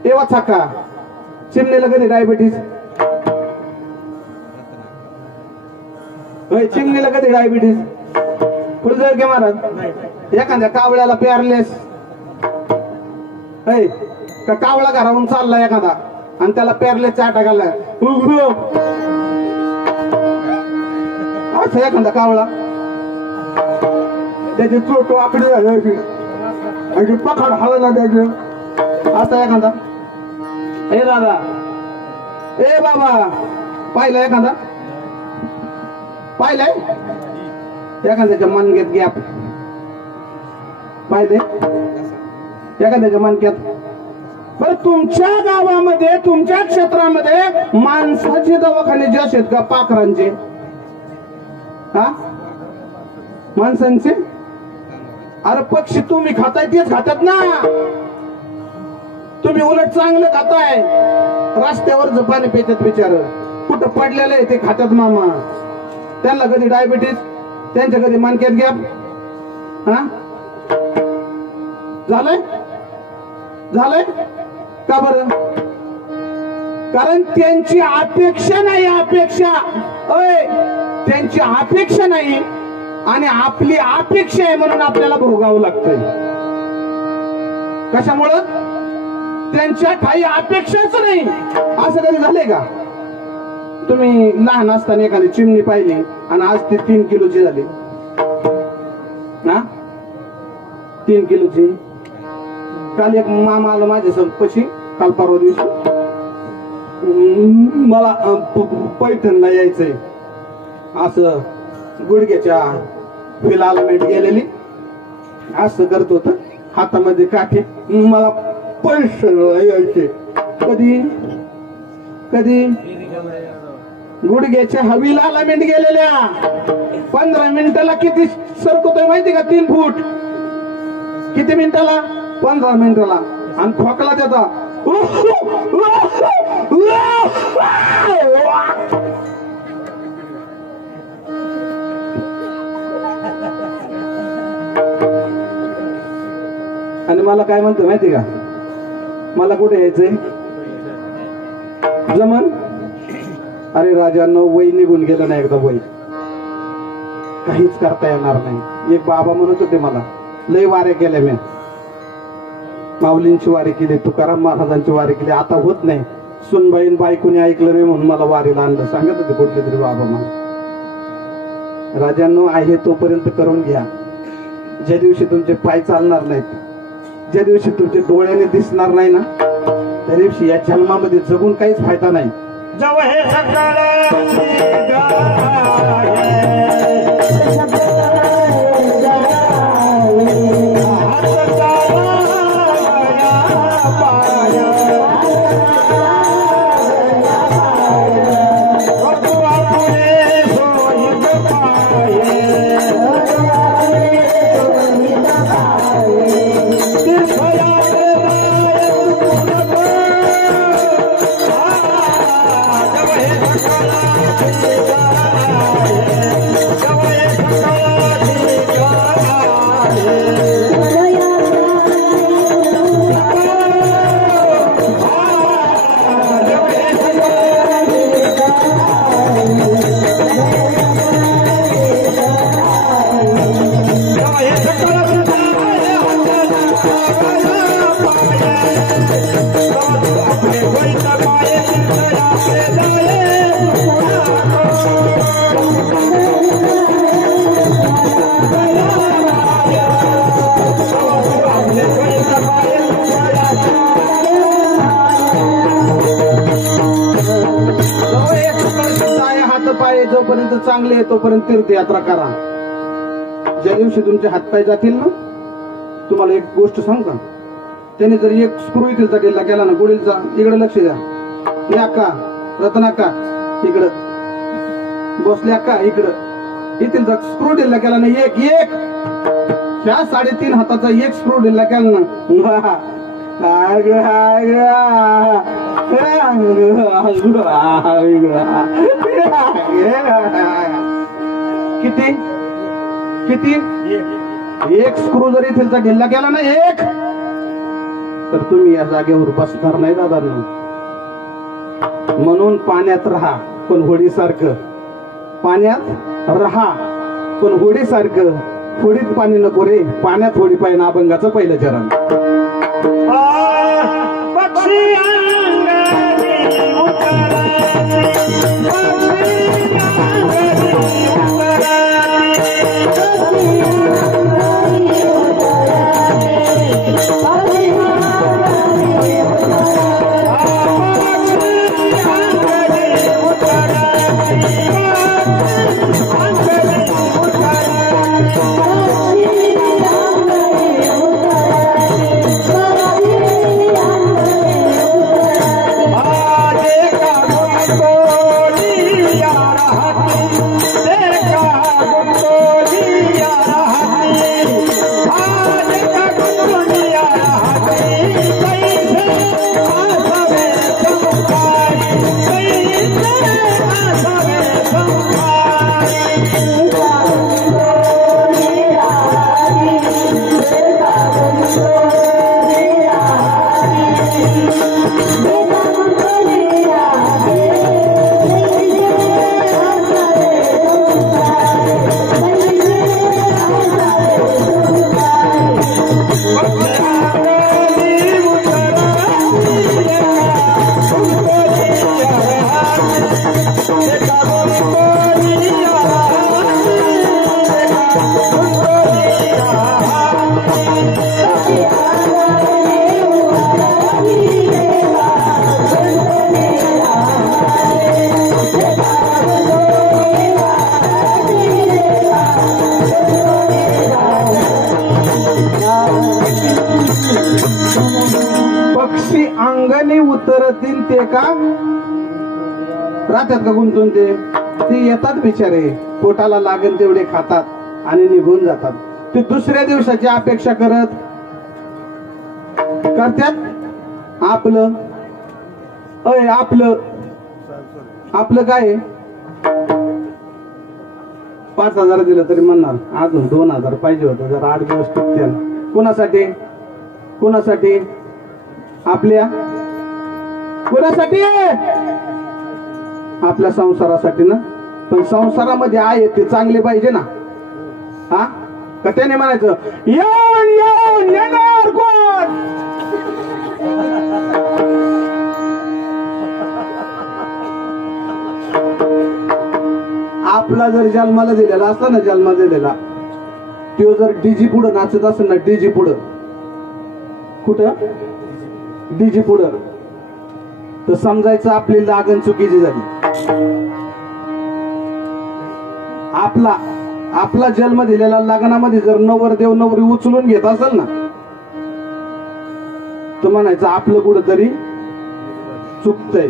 एवा छक्का. चिमणीला कधी डायबिटीस? चिमणीला कधी डायबिटीस? फुलझर घे महाराज. एखाद्या कावळ्याला पेरलेस का कावळा घरावरून चालला एखादा आणि त्याला पेरलेस चाटा घालला असं एखादा कावळा, त्याची चोट आकडे झाली, पखाड हलला त्याचे. असा एखादा. ए दादा, ए बाबा, पाहिलं एखादा? पाहिलंय? एखाद्याच्या मनक्यात गॅप पाहिले? एखाद्याच्या मनक्यात. बरं तुमच्या गावामध्ये, तुमच्या क्षेत्रामध्ये माणसाचे दवाखाने जे आहेत का पाखरांचे? हा माणसांचे? अरे पक्षी तुम्ही खाताय तेच खातात ना. तुम्ही उलट चांगलं खाताय. रस्त्यावर पाणी पितात बिचार, कुठं पडलेलं आहे ते खातात मामा. त्यांना कधी डायबिटीस, त्यांच्या कधी मनक्यात गॅप? हा झालंय? झालंय का बरं? कारण त्यांची अपेक्षा नाही. अपेक्षा त्यांची अपेक्षा नाही आणि आपली अपेक्षा आहे म्हणून आपल्याला भोगावं लागतंय. कशामुळं? त्यांच्या काही अपेक्षाच नाही. असं कधी झालंय का? तुम्ही लहान असताना एखादी चिमणी पाहिली आणि आज ती 3 किलोची झाली. हा 3 किलोची. काल एक मामा आला माझ्या पशी, काल परवा दिवशी. मला पैठणला यायचंय. असं गुडघ्याच्या फिलालमेंट गेलेली, असं करत होत, हातामध्ये काठी. मला पैठणला यायचे. कधी कधी गुडघ्याच्या हवीला अलामेंट गेलेल्या. 15 मिनिटाला किती सरकतोय माहिती का? 3 फूट. किती मिनिटाला? 15 मिनिटाला. आणि खोकला त्याचा. आणि मला काय म्हणतो माहिती का? मला कुठे यायचंय? जमन. अरे राजांनो, वय निघून गेलं नाही एकदा. वय काहीच करता येणार नाही. एक बाबा म्हणत होते मला, लय वारे केल्या मी. माऊलींची वारी केली, तुकाराम महाराजांची वारी केली, आता होत नाही. सुनबाईन बायकोने ऐकलं नाही म्हणून मला वारीला आणलं. सांगत होते कुठले तरी बाबा मला. राजांनो, आहे तोपर्यंत करून घ्या. ज्या दिवशी तुमचे पाय चालणार नाहीत, ज्या दिवशी तुमच्या डोळ्याने दिसणार नाही ना, त्या दिवशी या जन्मामध्ये जगून काहीच फायदा नाही. जव हे सकाळ जोपर्यंत पाय जोपर्यंत चांगले आहे तोपर्यंत तीर्थयात्रा करा. ज्या दिवशी तुमचे हातपाय जातील ना, तुम्हाला एक गोष्ट सांग का, त्याने जर एक स्क्रू इथेचा ढिल्ला केला ना, गुडीलचा, इकडे लक्ष द्या, हे अक्का रत्ना अक्का इकडं बसले, अक्का इकडं, इथेचा स्क्रू ढिल्ला केला ना, एक ह्या 3.5 हाताचा एक स्क्रू ढिल्ला केला ना, किती किती एक स्क्रू जरी तिथला ढिल्ला केला ना एक, तर तुम्ही या जागेवर बसणार नाही दादा. म्हणून पाण्यात राहा पण होडीसारखं, पाण्यात राहा पण होडीसारखं. होडीत पाणी नको रे, पाण्यात होडी पाहिजे. अभंगाचं पहिलं चरण. पक्षी अंगणी उतराती, पक्षी अंगणी पक्षी अंगणी उतरतील ते का राहतात का गुंतून, ते येतात बिचारे, पोटाला लागेल तेवढे खातात आणि निघून जातात. ते दुसऱ्या दिवसाची अपेक्षा करतात. आपलं आपलं काय 5,000 दिलं तरी म्हणणार अजून 2,000 पाहिजे होतं, जर 8 दिवस टिकतील. कुणासाठी आपल्या कुणासाठी आपल्या संसारासाठी ना. पण संसारामध्ये आहे ते चांगले पाहिजे ना. हा का त्याने म्हणायचं येऊन येणार कोण. आपला जर जन्माला दिलेला असता ना, जन्म दिलेला तो जर डीजी पुढं नाचत असेल ना, डीजी पुढं, कुठं डीजी पुढं, तर समजायचं आपली लागण चुकीची झाली. आपला जन्म दिलेला लग्नामध्ये जर नवरदेव नवरी उचलून घेत असेल ना, तर म्हणायचं आपलं कुठंतरी चुकतंय.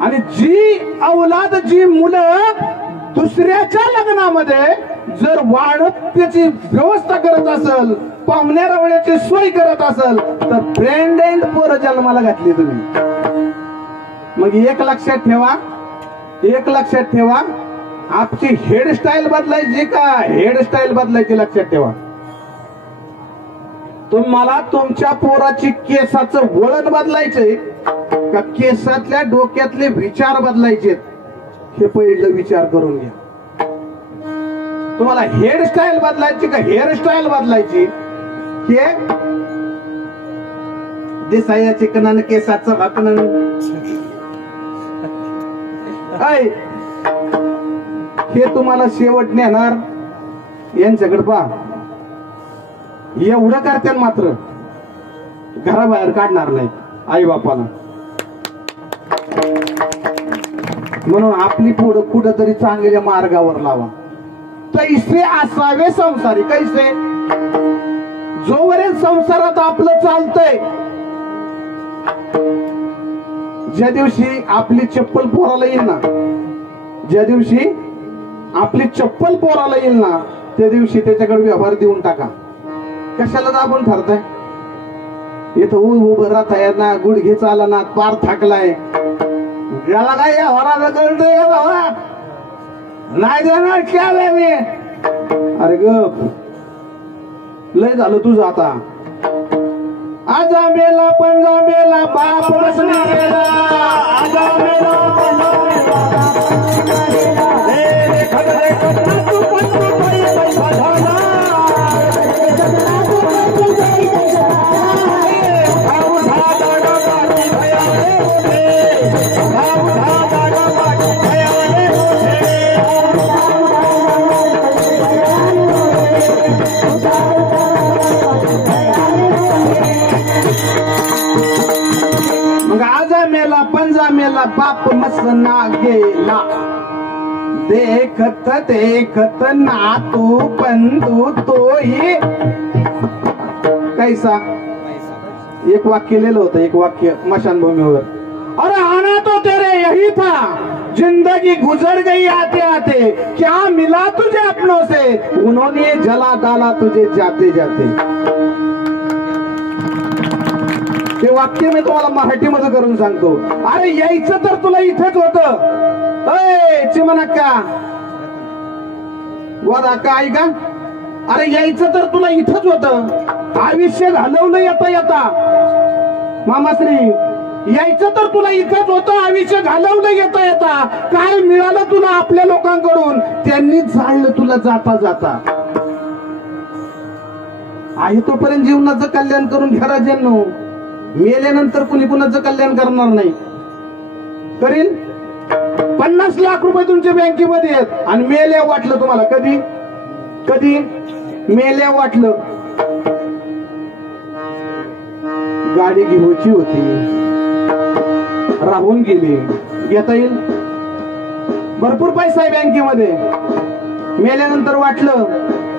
आणि जी औलाद, जी मुलं दुसऱ्याच्या लग्नामध्ये जर वाढत त्याची व्यवस्था करत असेल, पाहुण्या रावळ्याची सोय करत असेल, तर फ्रेंड अँड पोरं जन्माला घातली तुम्ही. मग एक लक्षात ठेवा, आपची हेअरस्टाईल बदलायची का हेअरस्टाईल बदलायची लक्षात ठेवा. तुम्हाला तुमच्या पोराची केसाचं वळण बदलायचंय का केसातल्या डोक्यातले विचार बदलायचे, हे पहिलं विचार करून घ्या. तुम्हाला हेअरस्टाईल बदलायची का हेअरस्टाईल बदलायची, हे दिसाया चिकनानं केसाचं भाकणं हे तुम्हाला शेवट नेणार. यांच्याकडे पहा, एवढं करत्यान मात्र घराबाहेर काढणार नाही आई बापाला. म्हणून आपली पुढं कुठंतरी चांगल्या मार्गावर लावा. कैसे असावे संसारी, कैसे जोपर्यंत संसारात आपलं चालतंय, ज्या दिवशी आपली चप्पल पोराला येईल ना, ज्या दिवशी आपली चप्पल पोराला येईल ना, त्या दिवशी त्याच्याकडे व्यवहार देऊन टाका. कशाला दाबून ठरताय? इथं उभं राहताय ना, गुडघे चाला ना, पार थाकलाय, याला काय या वराला कळतंय का बाबा? नाही देणार काय मी? अरे गप, लय झालं तुझं आता. आजा मेला पंजा मेला बाप बसना मेला, आजा मेला पंजा मेला तू पण तू पैसा झाला. पंजा मेला बाप मसना गेला, देखत देखत नातू पंतू तोही कैसा. एक वाक्य लिहिलं होतं, एक वाक्य मशानभूमीवर. अरे आना तो तेरे यही था, जिंदगी गुजर गई आते आते, क्या मिला तुझे अपनों से, उन्होंने जला डाला तुझे जाते जाते. ते वाक्य मी तुम्हाला मराठीमध्ये करून सांगतो. अरे यायचं तर तुला इथेच होतं. चिमनक्का गोदा ऐका, अरे यायचं तर तुला इथंच होतं, आयुष्य घालवलं येता येता. मामाश्री, यायचं तर तुला इथंच होतं, आयुष्य घालवलं येता येता. काय मिळालं तुला आपल्या लोकांकडून? त्यांनी जाळलं तुला जाता जाता. आहे तोपर्यंत जीवनाचं कल्याण करून घ्या राजांनो. मेल्यानंतर कुणी कुणाचं कल्याण करणार नाही. करील 50 लाख रुपये तुमच्या बँकेमध्ये आहेत आणि मेल्या वाटलं तुम्हाला. कधी कधी मेल्या वाटलं. गाडी घ्यायची होती, राहून गेली, घेता येईल. भरपूर पैसा आहे बँकेमध्ये. मेल्यानंतर वाटलं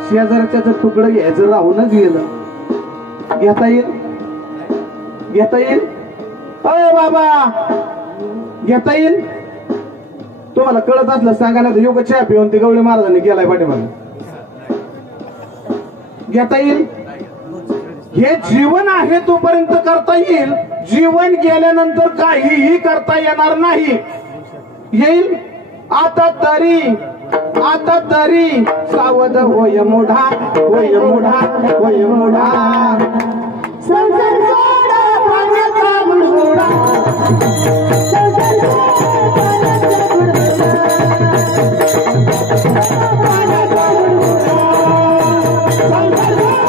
शेजारच्याचं तुकडं घ्यायचं, राहूनच गेलं. घेता येईल, घेता येईल. अय बाबा, घेता येईल. तुम्हाला कळत असलं सांगा ना. योग चहा पिऊन ते गवळी महाराजांनी गेलाय पाठीमागे. घेता येईल. हे जीवन आहे तोपर्यंत करता येईल. जीवन गेल्यानंतर काहीही करता येणार नाही. येईल आता तरी, आता तरी सावध होय मोढा, होय मोढा, होय मोढा. संसार सोडा पाण्याचा बुडबुडा, संसार सोडा पाण्याचा बुडबुडा, पाण्याचा बुडबुडा, संसार सोडा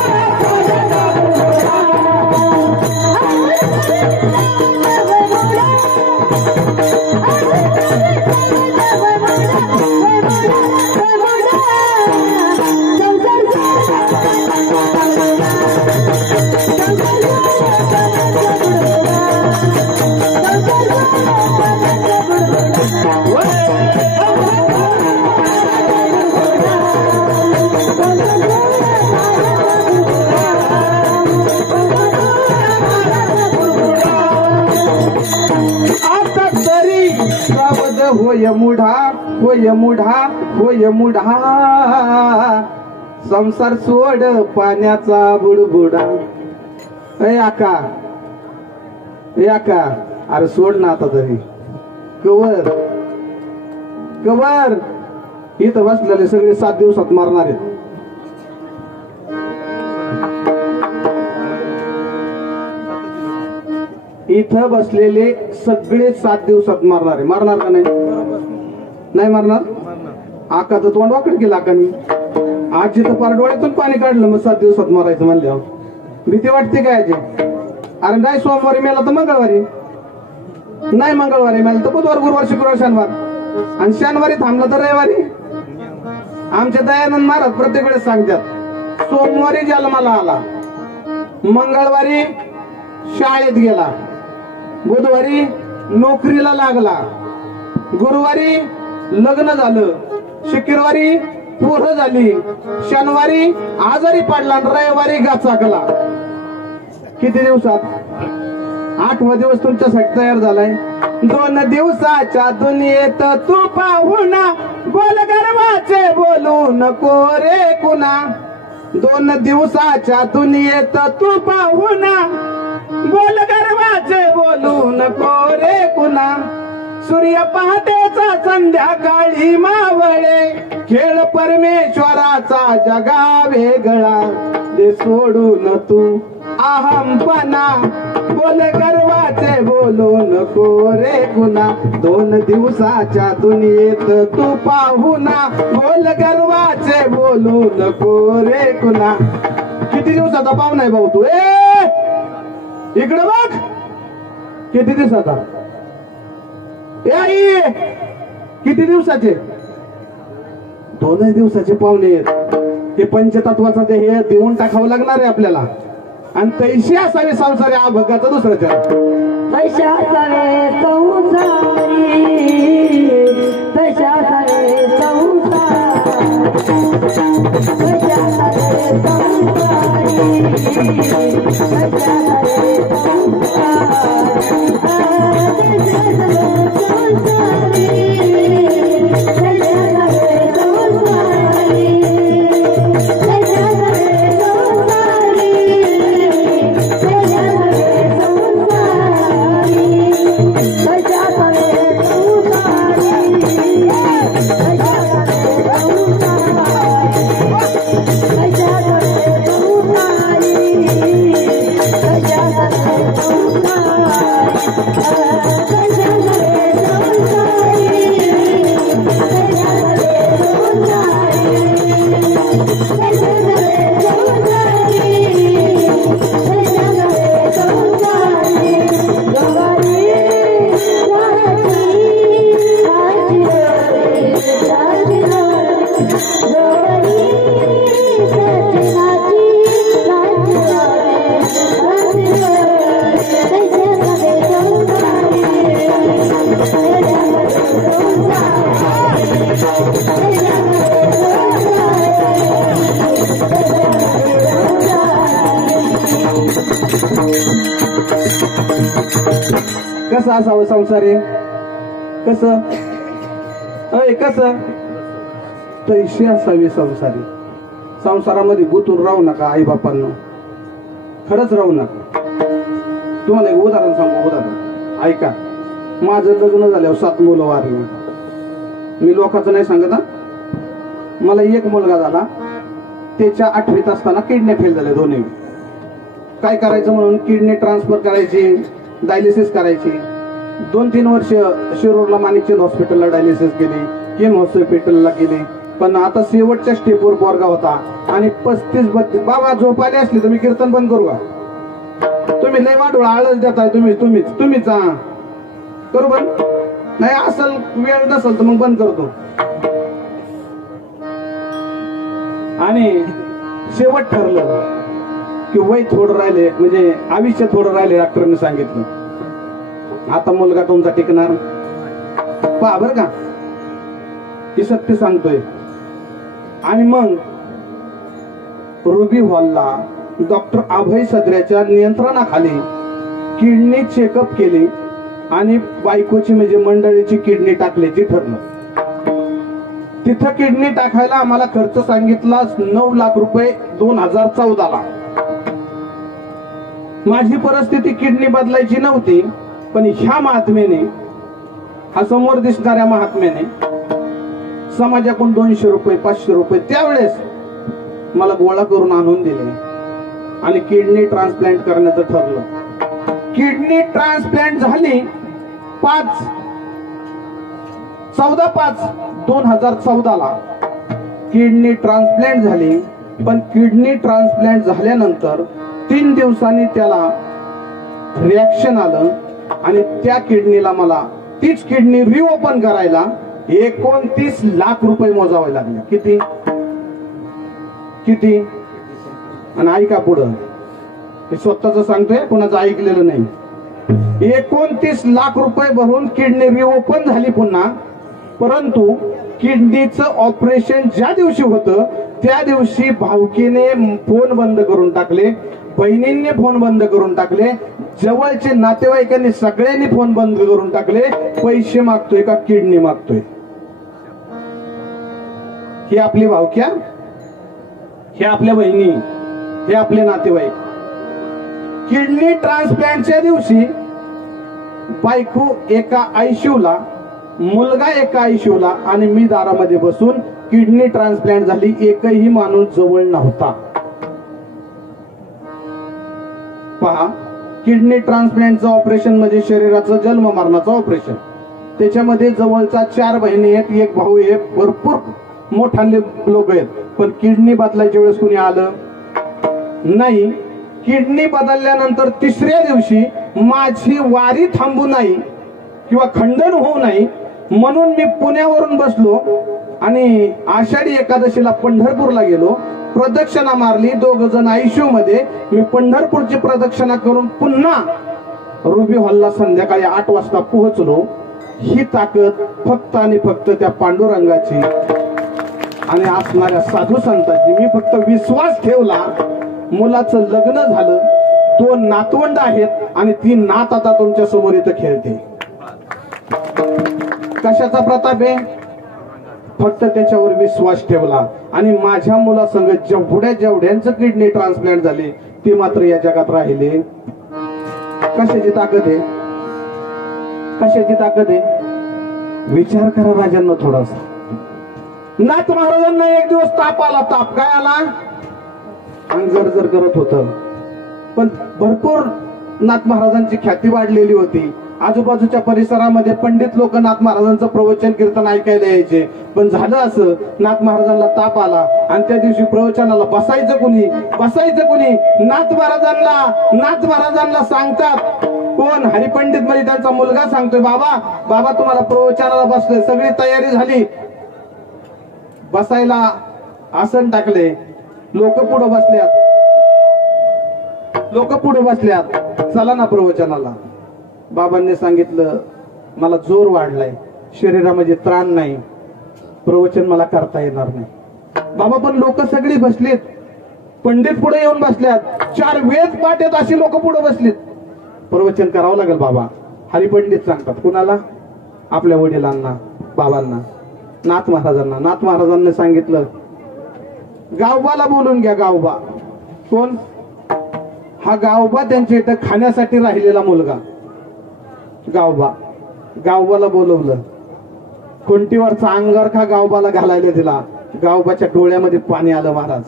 होय मुढा, होय मुढा, होय मुढा. संसार सोड पाण्याचा बुडबुडा. ए आका, ए आका, अरे सोड ना आता तरी. कवर कवर इथं बसलेले सगळे 7 दिवसात मारणार आहेत. इथं बसलेले सगळे 7 दिवसात मारणार आहे. मारणार का नाही? नाही मारणार. आकाचं तोंड वाकड केलं आकानी. आज जिथं पार डोळ्यातून पाणी काढलं, मग 7 दिवसात मारायचं म्हणल्यावर भीती वाटते काय? अरे नाही, सोमवारी मेला तर मंगळवारी नाही, मंगळवारी मेला तर बुधवार, गुरुवार, शुक्रवार, शनिवार, आणि शनिवारी थांबला तर रविवारी. आमच्या दयानंद महाराज प्रत्येक वेळेस सांगतात, सोमवारी जन्माला आला, मंगळवारी शाळेत गेला, बुधवारी नोकरीला लागला, गुरुवारी लग्न झालं, शुक्रवारी पोरं झाली, शनिवारी आजारी पडला, रविवारी गाचाकला. किती दिवसात? 8वा दिवस तुमच्यासाठी तयार झालाय. 2 दिवसाच्या दुनियेत तू पाहुणा, बोल गर्वाचे बोलू नको रे कुणा. 2 दिवसाच्या दुनियेत तू पाहुणा, बोल गर्वाचे बोलू नको रे कुणा. सूर्य पहाटेचा संध्याकाळी मावळे, खेळ परमेश्वराचा जगा वेगळा. ते सोडून तू अहमपणा, बोल गर्वाचे बोलू नको रे कुणा. 2 दिवसाच्या दुनियेत तू पाहुणा, बोल गर्वाचे बोलू नको रे कुणा. किती दिवसाचा पाहुणा आहे भाऊ तू? इकडे बघ, किती दिवसाचा? आई किती दिवसाचे? 2 दिवसाचे पाहुणे. हे पंचतत्वाचा ते हे देऊन टाकावं लागणार आहे आपल्याला. आणि तैशी असावे संसारी अभंगाचा दुसऱ्याच्या. तशा सारे संसारी, तशा सारे संसारी, तशा सारे संसारी, तशा सारे कसं असावं संसारी? कसं कसं तैशी असावी संसारी. संसारामध्ये गुंतून राहू नका आई बापांना, खरंच राहू नका. तुम्हाला एक उदाहरण सांगू. उदाहरण ऐका. माझं लग्न झाल्यावर 7 मुलं वारली. मी लोकांचं नाही सांगत हा. मला एक मुलगा झाला, त्याच्या 8वीत असताना किडनी फेल झाले दोन्ही. काय करायचं म्हणून किडनी ट्रान्सफर करायची, डायलिसिस करायची. 2-3 वर्ष शिरूरला माणिकचंद हॉस्पिटलला डायलिसिस केली, किम हॉस्पिटलला केली. पण आता शेवटच्या स्टेपवर पोरगा होता आणि 35-32. बाबा झोप आली असली तर मी कीर्तन बंद करू का? तुम्ही लय वाढवळ आळस देताय. तुम्हीच करू बंद? नाही असल वेळ नसल तर मग बंद करतो. आणि शेवट ठरलं की वय थोडं राहिले, म्हणजे आयुष्य थोडं राहिले. डॉक्टरने सांगितलं आता मुलगा तुमचा टिकणार. पहा बर का, ही सत्य सांगतोय. आणि मग रुबी हॉलला डॉक्टर अभय सदऱ्याच्या नियंत्रणाखाली किडनी चेकअप केली आणि बायकोची म्हणजे मंडळीची किडनी टाकल्याची ठरलं. तिथं किडनी टाकायला आम्हाला खर्च सांगितला 9 लाख रुपये 2014ला. माझी परिस्थिती किडनी बदलायची नव्हती, पण ह्या महात्म्याने, हा समोर दिसणाऱ्या महात्म्याने समाजाकडून 200 रुपये 500 रुपये त्यावेळेस मला गोळा करून आणून दिले आणि किडनी ट्रान्सप्लांट करण्याचं ठरलं. किडनी ट्रान्सप्लांट झाली 14/5/2014ला किडनी ट्रान्सप्लांट झाली. पण किडनी ट्रान्सप्लांट झाल्यानंतर 3 दिवसांनी त्याला रिॲक्शन आलं आणि त्या किडनीला मला तीच किडनी रिओपन करायला 29 लाख रुपये मोजावे लागले. किती किती? आणि ऐका पुढं, हे स्वतःच सांगतोय, कोणाचं ऐकलेलं नाही. 29 लाख रुपये भरून किडनी रिओपन झाली पुन्हा. परंतु किडनीचं ऑपरेशन ज्या दिवशी होतं त्या दिवशी भावकीने फोन बंद करून टाकले, बहिणींनी फोन बंद करून टाकले, जवळचे नातेवाईकांनी सगळ्यांनी फोन बंद करून टाकले. पैसे मागतोय का किडनी मागतोय? ही आपली भावक्या, हे आपल्या बहिणी, हे आपले नातेवाईक. किडनी ट्रान्सप्लांटच्या दिवशी बायको एका आयसीयूला, मुलगा एका आयसीयूला आणि मी दारामध्ये बसून किडनी ट्रान्सप्लांट झाली. एकही माणूस जवळ नव्हता. पहा, किडनी ट्रान्सप्लांटचं ऑपरेशन म्हणजे शरीराचं जन्म मरणाचं ऑपरेशन. त्याच्यामध्ये जवळचा 4 बहिणी आहेत, 1 भाऊ आहे, भरपूर मोठाले लोक आहेत. पण किडनी बदलायच्या वेळेस कुणी आलं नाही. किडनी बदलल्यानंतर 3ऱ्या दिवशी माझी वारी थांबू नाही किंवा खंडन होऊ नाही म्हणून मी पुण्यावरून बसलो आणि आषाढी एकादशीला पंढरपूरला गेलो. प्रदक्षिणा मारली, 2 जण आयसीयू मध्ये. मी पंढरपूरची प्रदक्षिणा करून पुन्हा रुबी हॉलला संध्याकाळी 8 वाजता पोहोचलो. ही ताकद फक्त आणि फक्त त्या पांडुरंगाची आणि असणाऱ्या साधू संतांची. मी फक्त विश्वास ठेवला. मुलाचं लग्न झालं, 2 नातवंड आहेत आणि ती नात आता तुमच्या समोर इथं खेळते. कशाचा प्रताप आहे? फक्त त्याच्यावर विश्वास ठेवला. आणि माझ्या मुलासंग जेवढ्यांचं किडनी ट्रान्सप्लांट झाले ते मात्र या जगात राहिले. कशाची ताकद आहे? कशाची ताकद आहे? विचार करा राजांना थोडासा. नाथ महाराजांना एक दिवस ताप आला. ताप काय आला? अंग जर करत होत. पण भरपूर नाथ महाराजांची ख्याती वाढलेली होती. आजूबाजूच्या परिसरामध्ये पंडित लोक नाथ महाराजांचं प्रवचन कीर्तन ऐकायला यायचे. पण झालं असं, नाथ महाराजांना ताप आला आणि त्या दिवशी प्रवचनाला बसायचं कुणी? नाथ महाराजांना सांगतात कोण? हरिपंडित मध्ये त्यांचा मुलगा सांगतोय, बाबा तुम्हाला प्रवचनाला बसलोय. सगळी तयारी झाली, बसायला आसन टाकले, लोक पुढे बसल्यात, चला ना प्रवचनाला. बाबांनी सांगितलं मला जोर वाढलाय, शरीरामध्ये त्राण नाही, प्रवचन मला करता येणार नाही. बाबा पण लोक सगळी बसलीत, पंडित पुढे येऊन बसल्यात, 4 वेद पाठ आहेत अशी लोक पुढे बसलीत. प्रवचन करावं लागेल बाबा. हरिपंडित सांगतात कुणाला? आपल्या वडिलांना, बाबांना, नाथ महाराजांना. नाथ महाराजांनी सांगितलं गावबाला बोलून घ्या. गावबा कोण? हा गावबा त्यांच्या इथं खाण्यासाठी राहिलेला मुलगा. गावबाला बोलवलं. खुंटीवरचा अंगरखा गावबाला घालायला दिला. गावबाच्या डोळ्यामध्ये पाणी आलं. महाराज,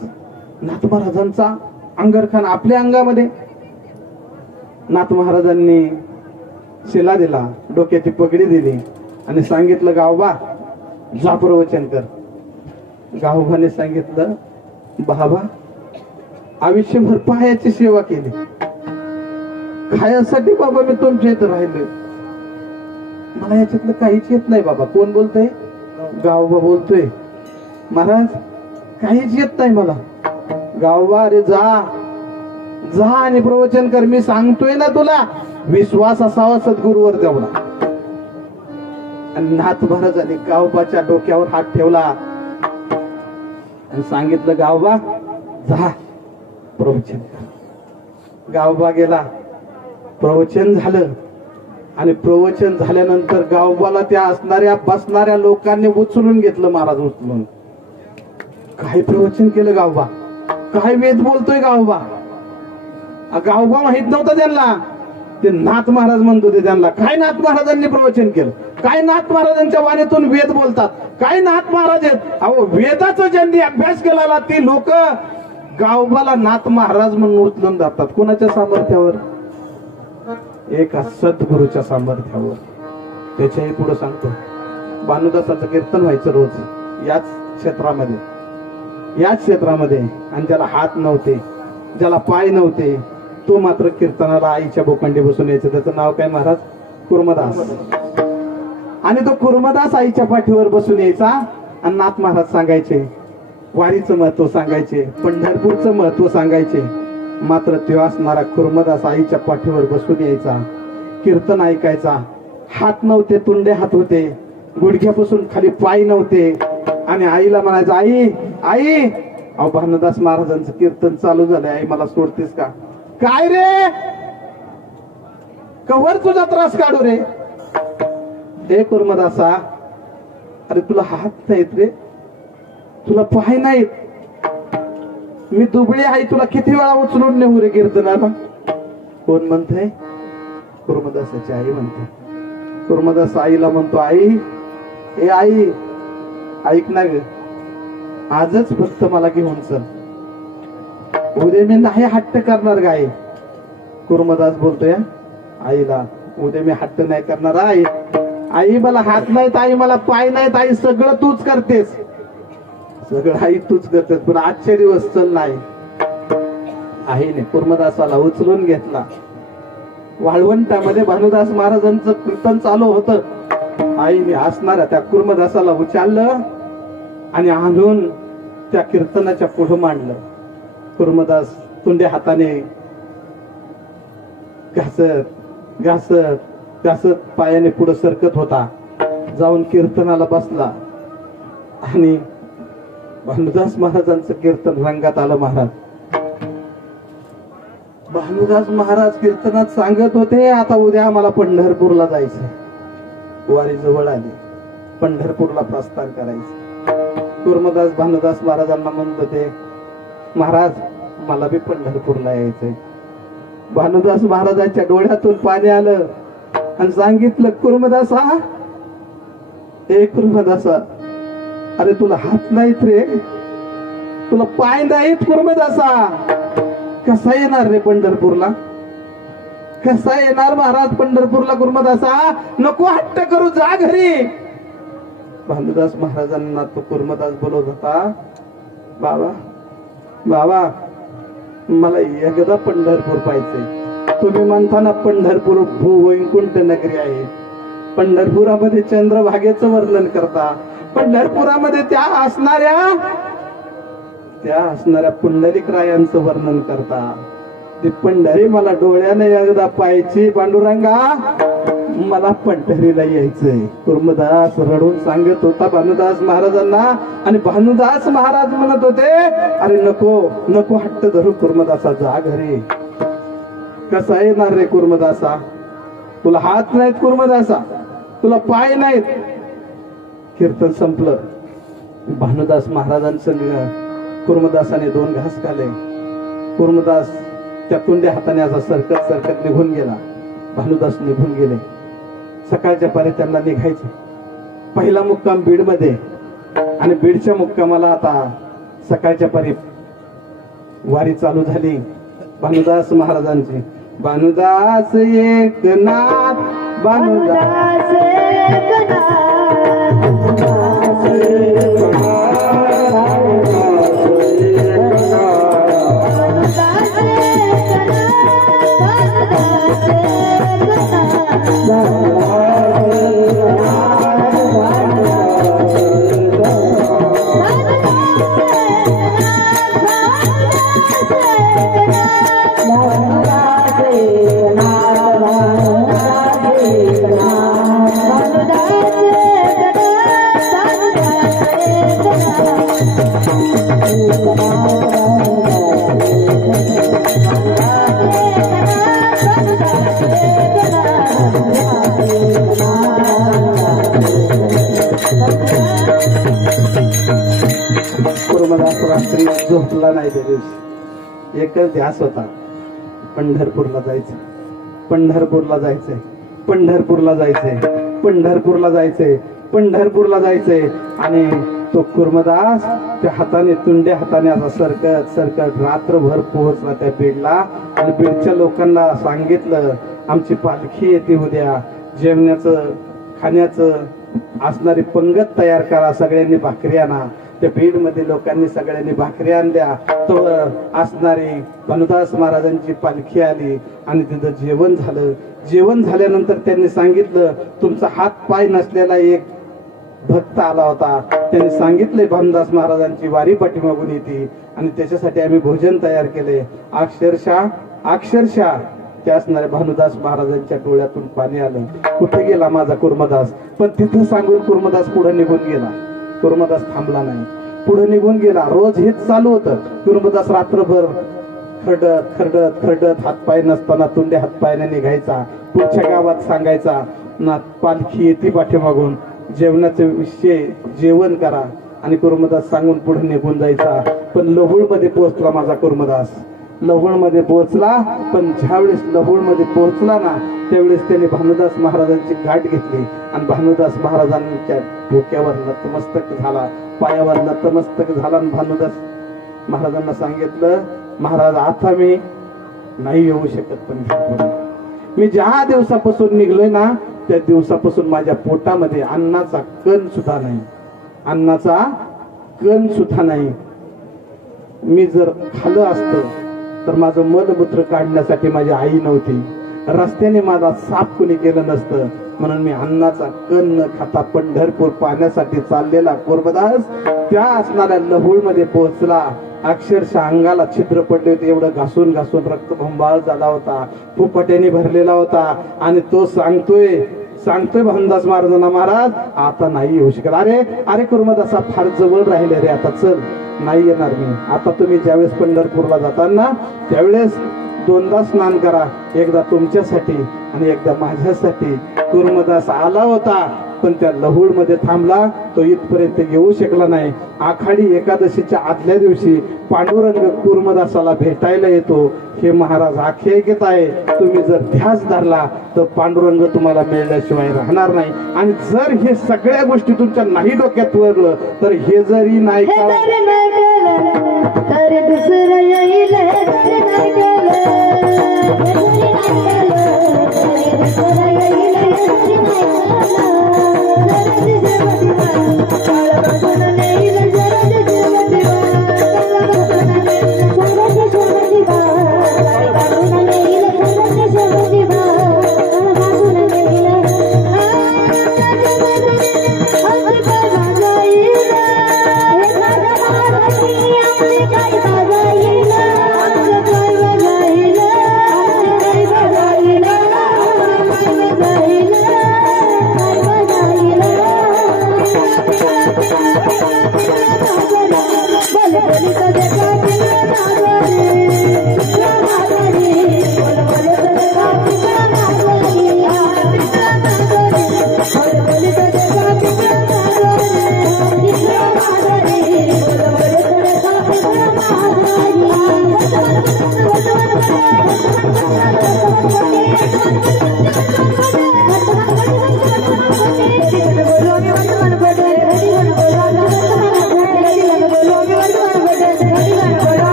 नाथ महाराजांचा अंगरखा आपल्या अंगामध्ये. नाथ महाराजांनी शिला दिला, डोक्याची पगडी दिली आणि सांगितलं गावबा जा प्रवचन कर. गावबाने सांगितलं बाबा आयुष्यभर पायाची सेवा केली, खायासाठी बाबा मी तुमच्या इथं राहिले, मला याच्यातलं काहीच येत नाही. बाबा कोण बोलतोय? गावबा बोलतोय. महाराज काहीच येत नाही मला. गावबा अरे जा आणि प्रवचन कर. मी सांगतोय ना तुला, विश्वास असावा सद्गुरूवर तेवढा. आणि नाथ महाराजांनी गावबाच्या डोक्यावर हात ठेवला आणि सांगितलं गावबा जा प्रवचन कर. गावबा गेला, प्रवचन झालं. आणि प्रवचन झाल्यानंतर गावबाला त्या असणाऱ्या बसणाऱ्या लोकांनी उचलून घेतलं. महाराज उचलून काय प्रवचन केलं गावबा, काय वेद बोलतोय गावबा. गावबा माहित नव्हतं त्यांना, ते नाथ महाराज म्हणत होते त्यांना. काय नाथ महाराजांनी प्रवचन केलं, काय नाथ महाराजांच्या वाणीतून वेद बोलतात, काय नाथ महाराज आहेत. अहो वेदाचा ज्यांनी अभ्यास केला ती लोक गावबाला नाथ महाराज म्हणून उचलून जातात. कोणाच्या सामर्थ्यावर? एका सद्गुरूच्या सामर्थ्यावर. त्याच्याही पुढे सांगतो, भानुदासाचं कीर्तन व्हायचं रोज याच क्षेत्रामध्ये. आणि ज्याला हात नव्हते, ज्याला पाय नव्हते, तो मात्र कीर्तनाला आईच्या बोकंडी बसून यायचं. त्याचं नाव काय महाराज? कुर्मदास. आणि तो कुर्मदास आईच्या पाठीवर बसून यायचा आणि नाथ महाराज सांगायचे, वारीचं महत्व सांगायचे, पंढरपूरचं महत्व सांगायचे. मात्र तो असणारा कुर्मदास आईच्या पाठीवर बसून यायचा कीर्तन ऐकायचा. हात नव्हते, तुंडे हात होते, गुडघ्यापासून खाली पाय नव्हते. आणि आईला म्हणायचं, आई आई, अहो भानुदास महाराजांचं कीर्तन चालू झालंय, आई मला सोडतेस का? काय रे, कवर तुझा त्रास काढू रे? हे कुर्मदासा, अरे तुला हात नाहीत रे, तुला पाय नाहीत, मी दुबळी आहे, तुला किती वेळा उचलून नेऊ रे कीर्तनाला? कोण म्हणतंय? कुर्मदासाची आई म्हणते. कुर्मदास आईला म्हणतो, आई, ए आई, ऐक ना ग, आजच फक्त मला घेऊन चल, उद्या मी नाही हट्ट करणार ग आई. कुर्मदास बोलतोय आईला, उद्या मी हट्ट नाही करणार आई. आई मला हात नाहीत, आई मला पाय नाहीत, आई सगळं तूच करतेस, सगळं आई तूच करतेस, पण आजचे दिवस चल नाही. आईने कुर्मदासाला उचलून घेतला. वाळवंटामध्ये भानुदास महाराजांचं कीर्तन चालू होतं. आईने हसणाऱ्या त्या कुर्मदासाला उचललं आणि आणून त्या कीर्तनाच्या पुढे मांडलं. कुर्मदास तुंड्या हाताने घासत घासत घासत पायाने पुढे सरकत होता. जाऊन कीर्तनाला बसला आणि भानुदास महाराजांचं कीर्तन रंगात आलं. महाराज भानुदास महाराज कीर्तनात सांगत होते, आता उद्या आम्हाला पंढरपूरला जायचंय. वारी जवळ आली, पंढरपूरला प्रस्थान करायचं. कुर्मदास भानुदास महाराजांना म्हणत होते, महाराज मला बी पंढरपूरला यायचंय. भानुदास महाराजांच्या डोळ्यातून पाणी आलं आणि सांगितलं, कुर्मदासा, ए कुर्मदासा, अरे तुला हात नाहीत रे, तुला पाय नाहीत कुर्मदासा, कसा येणार रे पंढरपूरला? कसा येणार महाराज पंढरपूरला? कुर्मदासा, नको हट्ट करू, जा घरी. भानुदास महाराजांना तो कुर्मदास बोलत होता, बाबा बाबा, मला एकदा पंढरपूर पाहिजे. तुम्ही म्हणताना पंढरपूर भूवैकुंठ नगरी आहे, पंढरपुरामध्ये चंद्रभागेचं वर्णन करता, पंढरपुरामध्ये त्या असणाऱ्या पुंडलिकरायांचं वर्णन करता. ती पंढरी मला डोळ्याने एकदा पाहायची. पांडुरंगा, मला पंढरीला यायचंय. कुर्मदास रडून सांगत होता भानुदास महाराजांना. आणि भानुदास महाराज म्हणत होते, अरे नको नको हट्ट धरू कुर्मदासा, जा घरी. कसा येणार रे कुर्मदासा? तुला हात नाहीत कुर्मदासा, तुला पाय नाहीत. कीर्तन संपलं. भानुदास महाराजांसंग कुर्मदासाने 2 घास खाले. कुर्मदास त्या तुंड्या हाताने असा सरकत सरकत निघून गेला. भानुदास निघून गेले. सकाळच्या पारी त्यांना निघायचे. पहिला मुक्काम बीडमध्ये आणि बीडच्या मुक्कामाला आता सकाळच्या पारी वारी चालू झाली भानुदास महाराजांची. भानुदास एकनाथ, भानुदास एकनाथ, कुर्मदास रात्री झोपला नाही. त्या दिवशी एकच ध्यास होता, पंढरपूरला जायचं, पंढरपूरला जायचंय, पंढरपूरला जायचंय, पंढरपूरला जायचंय, पंढरपूरला जायचंय. आणि तो कुर्मदास त्या हाताने तुंड्या हाताने असा सरकत सरकत रात्रभर पोहोचला त्या बीडला. आणि बीडच्या लोकांना सांगितलं, आमची पालखी येते उद्या, जेवण्याचं खाण्याचं असणारी पंगत तयार करा, सगळ्यांनी भाकरी आणा. त्या बीड मध्ये लोकांनी सगळ्यांनी भाकरी आणल्या. तो असणारी भानुदास महाराजांची पालखी आली आणि तिथं जेवण झालं. जेवण झाल्यानंतर त्यांनी सांगितलं, तुमचा हात पाय नसलेला एक भक्त आला होता, त्यांनी सांगितले भानुदास महाराजांची वारी पाठीमागून येते आणि त्याच्यासाठी आम्ही भोजन तयार केले. अक्षरशः तिथे असणाऱ्या भानुदास महाराजांच्या डोळ्यातून पाणी आलं. कुठे गेला माझा कुर्मदास? पण तिथं सांगून कुर्मदास पुढे निघून गेला. कुर्मदास थांबला नाही, पुढे निघून गेला. रोज हेच चालू होतं. कुर्मदास रात्रभर खरडत खरडत खरडत हातपाय नसताना तुंडे हातपायाने निघायचा. पुढच्या गावात सांगायचा ना पालखी येते पाठीमागून, जेवणाचे विषय जेवण करा, आणि कुर्मदास सांगून पुढे निघून जायचा. पण लहुळमध्ये पोहोचला माझा कुर्मदास, लहुळमध्ये पोहोचला. पण ज्यावेळेस लहुळमध्ये पोहोचला ना, त्यावेळेस त्याने भानुदास महाराजांची गाठ घेतली आणि भानुदास महाराजांच्या डोक्यावर नतमस्तक झाला, पायावर नतमस्तक झाला. आणि भानुदास महाराजांना सांगितलं, महाराज आता मी नाही येऊ शकत, पण मी ज्या दिवसापासून निघलोय ना, त्या दिवसापासून माझ्या पोटामध्ये अन्नाचा कण सुद्धा नाही, अन्नाचा कण सुद्धा नाही. मी जर खाल्लं असतं तर माझं मलमूत्र काढण्यासाठी माझी आई नव्हती, रस्त्याने माझा साफ कुणी केलं नसतं, म्हणून मी अन्नाचा कण न खाता पंढरपूर पाहण्यासाठी चाललेला कुर्मदास त्या असणाऱ्या लहुळमध्ये पोहोचला. अक्षरशः अंगाला छिद्र पडले होते, एवढं घासून घासून रक्तबंबाळ झाला होता, फुफट्याने भरलेला होता. आणि तो सांगतोय भानुदास महाराजांना, महाराज आता नाही येऊ शकत. अरे अरे कुर्मदासा, फार जवळ राहिले रे, आता चल, नाही येणार मी. आता तुम्ही ज्यावेळेस पंढरपूरला जाताना त्यावेळेस दोनदा स्नान करा, एकदा तुमच्यासाठी आणि एकदा माझ्यासाठी. कुर्मदास आला होता, पण त्या लहुळमध्ये थांबला, तो इथपर्यंत येऊ शकला नाही. आखाडी एकादशीच्या आदल्या दिवशी पांडुरंग कुर्मदासाला भेटायला येतो. हे महाराज आख्यायिकेत आहे, तुम्ही जर ध्यास धरला तर पांडुरंग तुम्हाला मिळण्याशिवाय राहणार नाही. आणि जर हे सगळ्या गोष्टी तुमच्या नाही डोक्यात वरलं तर हे जरी नाही तर दुसरं येईल,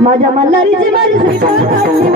माझ्या मल्हारीची माझी श्रीपादाची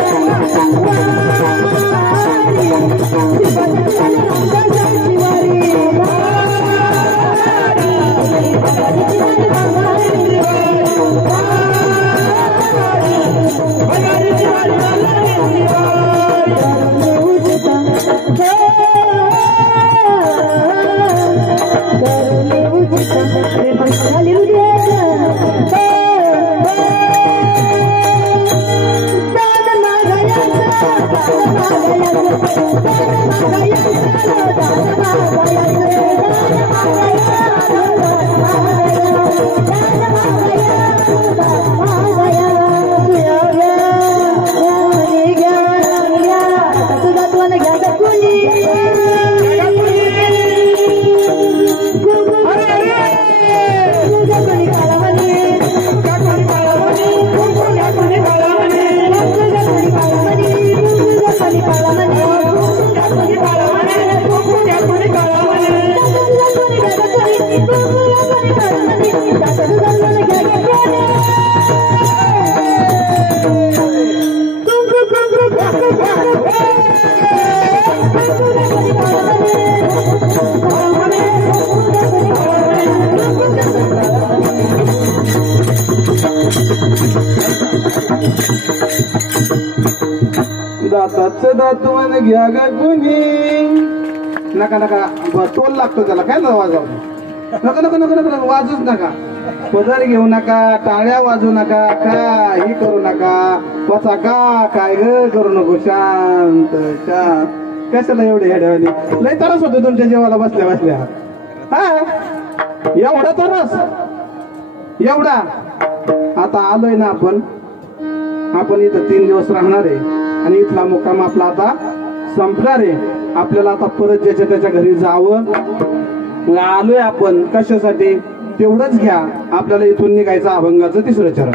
सदात्वन घ्या ग कुणी नका नका टोल लागतो त्याला काय ना वाजव नका नका नका नका वाजूच नका पदर घेऊ नका टाळ्या वाजू नका काही करू नका वाचा का काय ग करू नको शांत शांत कशाला एवढे हेड्यावानी लय तरस होते तुमच्या जेवाला बसल्या बसल्या हा एवढा तरस एवढा आता आलोय ना आपण इथं 3 दिवस राहणार आहे आणि इथला मुक्काम आपला आता संपणार आहे आपल्याला आता परत ज्याच्या त्याच्या घरी जावं आलोय आपण कशासाठी तेवढंच घ्या आपल्याला इथून निघायचं अभंगाचं 3रं चरण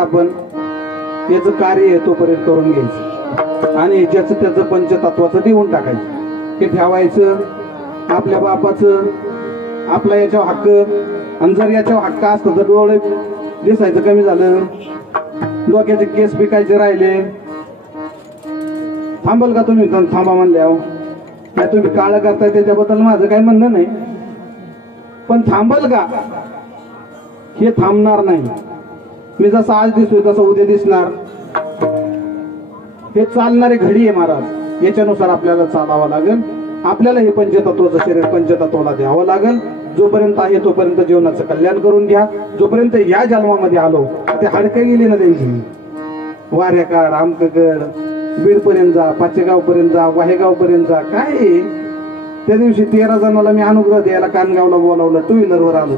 आपण याचं कार्य तोपर्यंत करून घ्यायचं आणि ज्याचं त्याचं पंचतत्वाचं देऊन टाकायचं हे ठेवायचं आपल्या बापाचं आपला याच्यावर हक्क आणि जर याच्यावर हक्क असतं तर डोळे दिसायचं कमी झालं डोक्याचे केस पिकायचे राहिले थांबल का तुम्ही थांबा म्हणल्यावर नाही तुम्ही काळं करताय त्याच्याबद्दल माझं काही म्हणणं नाही पण थांबल का हे थांबणार नाही मी जसं आज दिसतोय तसं उद्या दिसणार हे चालणारी घडी आहे महाराज याच्यानुसार आपल्याला चालावं लागेल आपल्याला हे पंचतत्वाचं शरीर पंचतत्वाला द्यावं लागेल जोपर्यंत आहे तोपर्यंत जीवनाचं कल्याण करून घ्या जोपर्यंत या जन्मामध्ये आलो ते हाडकं गेली ना त्यांची वाऱ्याकाड आमकगड बीड पर्यंत जा पाचेगाव पर्यंत जा वाहेगाव पर्यंत जा काय त्या दिवशी 13 जणांना मी अनुग्रह द्यायला कानगावला बोलावलं 2 व्हीलरवर आलो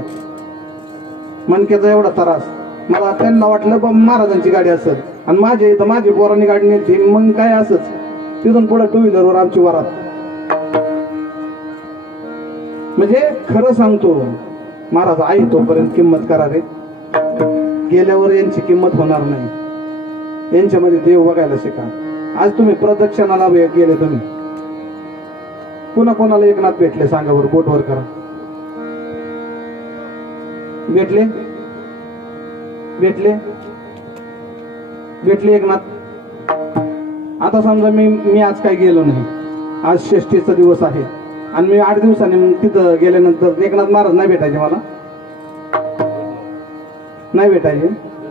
मनक्याचा एवढा त्रास मला त्यांना वाटलं महाराजांची गाडी असेल आणि माझ्या इथं माझी पोरांनी गाडी नेली मग काय असंच तिथून पुढे 2 व्हीलरवर आमची वरात म्हणजे खरं सांगतो महाराज आहे तोपर्यंत किंमत करा रे गेल्यावर यांची किंमत होणार नाही यांच्यामध्ये देव बघायला शिका आज तुम्ही प्रदक्षिणाला गेले तुम्ही पुन्हा कोणाला एकनाथ भेटले सांगा बरं बोटवर करा भेटले भेटले भेटले एकनाथ आता समजा मी आज काय गेलो नाही आज षष्टीचा दिवस आहे आणि मी 8 दिवसांनी तिथं गेल्यानंतर एकनाथ महाराज नाही भेटायचे मला नाही भेटायचे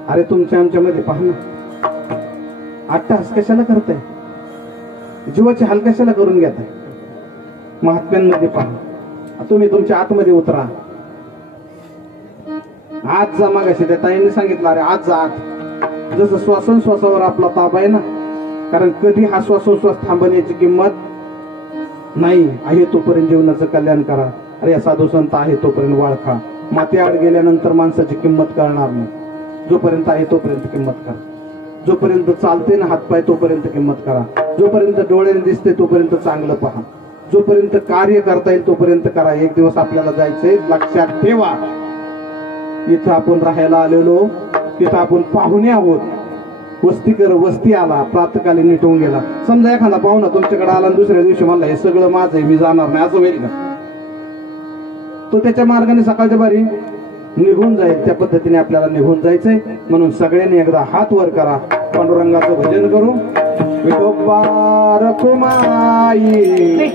अरे तुमच्या आमच्यामध्ये पहा ना अट्टहास कशाला करताय जीवाचे हाल कशाला करून घेताय महात्म्यांमध्ये पहा तुम्ही तुमच्या आतमध्ये उतरा आज जा मागाशी त्या ताईंनी सांगितलं अरे आज जा आत जसं श्वासोश्वासावर आपला ताप आहे ना कारण कधी हा श्वासोश्वास थांबण्याची किंमत नाही आहे तोपर्यंत जीवनाचं कल्याण करा अरे साधू संत आहे तोपर्यंत वाळखा माती आड गेल्यानंतर माणसाची किंमत कळणार नाही जोपर्यंत आहे तोपर्यंत किंमत करा जोपर्यंत चालते ना हातपाय तोपर्यंत किंमत करा जोपर्यंत डोळ्याने दिसते तोपर्यंत चांगलं पहा जोपर्यंत कार्य करता येईल तोपर्यंत करा एक दिवस आपल्याला जायचंय लक्षात ठेवा इथं आपण राहायला आलेलो तिथं आपण पाहुणे आहोत वस्ती आला प्रातकाली निटून गेला समजा एखादा पाहुणा तुमच्याकडे आला दुसऱ्या दिवशी म्हणला हे सगळं माझं आहे मी जाणार नाही असं होईल का तो त्याच्या मार्गाने सकाळच्या बारी निघून जाईल त्या पद्धतीने आपल्याला निघून जायचंय म्हणून सगळ्यांनी एकदा हात वर करा पांडुरंगाचं भजन करू विठोबा रखुमाई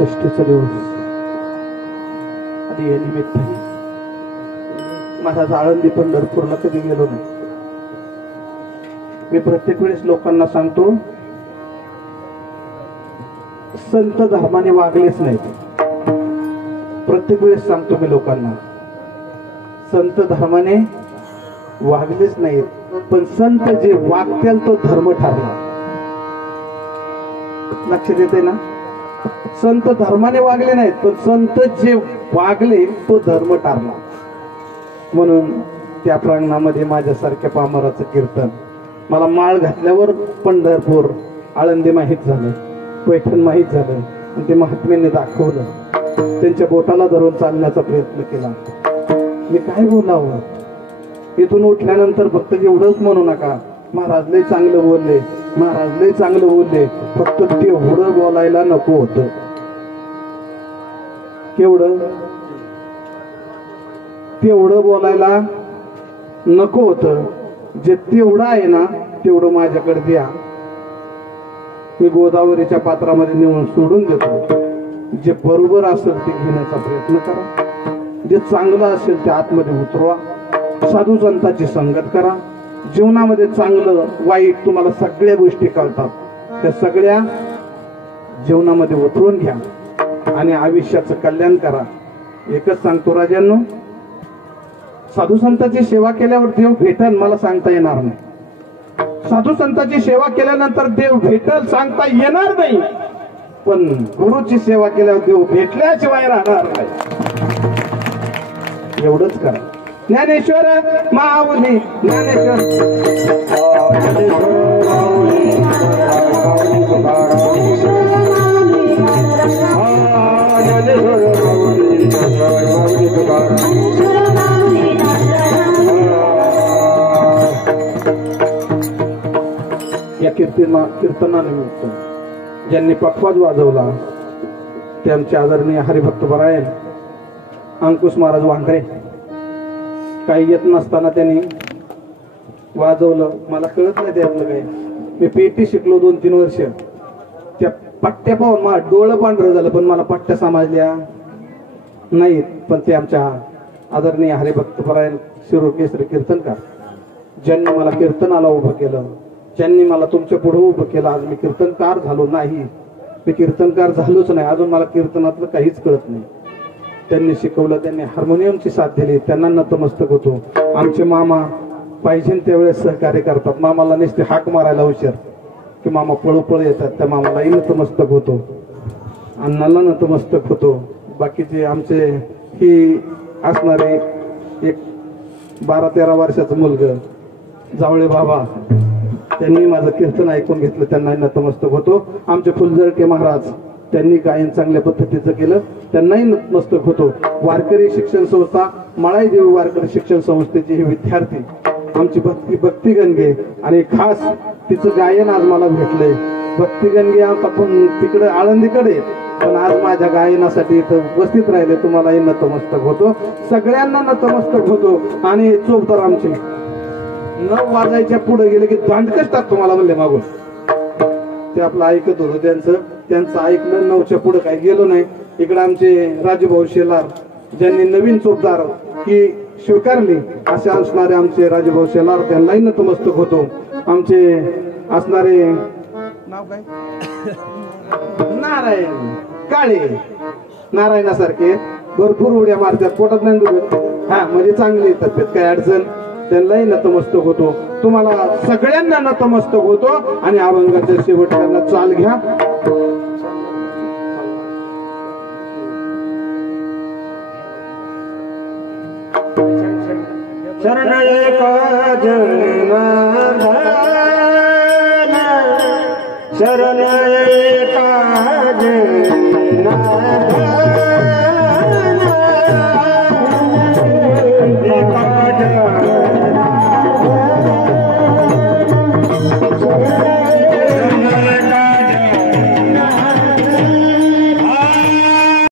षष्टीचा दिवस आणि या निमित्ताने महाराज आळंदी पंढरपूरला कधी गेलो नाही. मी प्रत्येक वेळेस लोकांना सांगतो, संत धर्माने वागलेच नाहीत. प्रत्येक वेळेस सांगतो मी लोकांना, संत धर्माने वागलेच नाहीत, पण संत जे वागतील तो धर्म ठरला. लक्षात येते ना? संत धर्माने वागले नाहीत, पण संत जे वागले तो धर्म ठरला. म्हणून त्या प्रांगणामध्ये माझ्यासारख्या पामराचं कीर्तन, मला माळ घातल्यावर पंढरपूर आळंदी माहीत झालं, पैठण माहीत झालं, आणि ते महात्म्यांनी दाखवलं. त्यांच्या बोटाला धरून चालण्याचा प्रयत्न केला. मी काय बोलावं? इथून उठल्यानंतर फक्त एवढंच म्हणू नका, महाराज लय चांगलं बोलले, महाराज लय चांगलं बोलले. फक्त तेवढं बोलायला नको होतं. केवढं? तेवढं बोलायला नको होतं. जे तेवढं आहे ना तेवढं माझ्याकडे द्या, मी गोदावरीच्या पात्रामध्ये नेऊन सोडून देतो. जे बरोबर असेल ते घेण्याचा प्रयत्न करा, जे चांगलं असेल ते आतमध्ये उतरवा, साधू संतांची संगत करा. जीवनामध्ये चांगलं वाईट तुम्हाला सगळ्या गोष्टी कळतात, त्या सगळ्या जीवनामध्ये उतरून घ्या आणि आयुष्याचं कल्याण करा. एकच सांगतो राजांनो, साधू संतांची सेवा केल्यावर देव भेटल मला सांगता येणार नाही. साधू संतांची सेवा केल्यानंतर देव भेटल सांगता येणार नाही, पण गुरुची सेवा केल्यावर देव भेटल्याशिवाय राहणार नाही. एवढंच करा. ज्ञानेश्वर माऊली, ज्ञानेश्वर या कीर्तनानिमित्त ज्यांनी पखवाज वाजवला ते आमचे आदरणीय हरिभक्त परायण अंकुश महाराज वांकरे. काही येत नसताना त्यांनी वाजवलं. मला कळत नाही त्यातलं काही. मी पेटी शिकलो 2-3 वर्ष. त्या पट्ट्या पाहून मला डोळं पांढरं झालं, पण मला पट्ट्या समजल्या नाहीत. पण ते आमच्या आदरणीय हरिभक्त परायण शिरूर केसरी कीर्तनकार, ज्यांनी मला कीर्तनाला उभं केलं, ज्यांनी मला तुमच्या पुढे उभं केलं. आज मी कीर्तनकार झालो नाही, मी कीर्तनकार झालोच नाही, अजून मला कीर्तनातलं काहीच कळत नाही. त्यांनी शिकवलं, त्यांनी हार्मोनियमची साथ दिली, त्यांना नतमस्तक होतो. आमचे मामा पाहिजे त्यावेळेस सहकार्य करतात. मामाला नुसते हाक मारायला उशीर की मामा पळू येतात, त्या मामालाही नतमस्तक होतो, अण्णाला नतमस्तक होतो. बाकीचे आमचे ही असणारे एक 12-13 वर्षाचं मुलगा जावळे बाबा, त्यांनी माझं कीर्तन ऐकून घेतलं, त्यांना नतमस्तक होतो. आमचे फुलझळके महाराज, त्यांनी गायन चांगल्या पद्धतीचं केलं, त्यांनाही नतमस्तक होतो. वारकरी शिक्षण संस्था, मळाईदेवी वारकरी शिक्षण संस्थेचे हे विद्यार्थी, आमची भक्ती गणगे, आणि खास तिचं गायन आज मला भेटलंय. भक्ती गणगे आता पण तिकडे आळंदीकडे, पण आज माझ्या गायनासाठी इथं उपस्थित राहिले तुम्हालाही नतमस्तक होतो, सगळ्यांना नतमस्तक होतो. आणि चोपदार आमचे 9 वाजायच्या पुढे गेले की दांडकच टाक तुम्हाला म्हणले मागून, ते आपलं ऐकत होतं त्यांचं ऐकलं. 9च्या पुढे काही गेलो नाही. इकडे आमचे राजूभाऊ शेलार ज्यांनी नवीन चोपदार की स्वीकारली असे असणारे आमचे राजूभाऊ शेलार, त्यांनाही नतमस्तक होतो. आमचे असणारे नाव काय नारायण काळे, नारायणासारखे भरपूर उड्या मारतात, पोटात नाही दुखत, हा म्हणजे चांगली तब्येत, काय अडचण, त्यांनाही नतमस्तक होतो. तुम्हाला सगळ्यांना नतमस्तक होतो. आणि अभंगाच्या शेवटच्यांना चाल घ्या. शरण एका जन्मधन, शरण एका जन्मधन.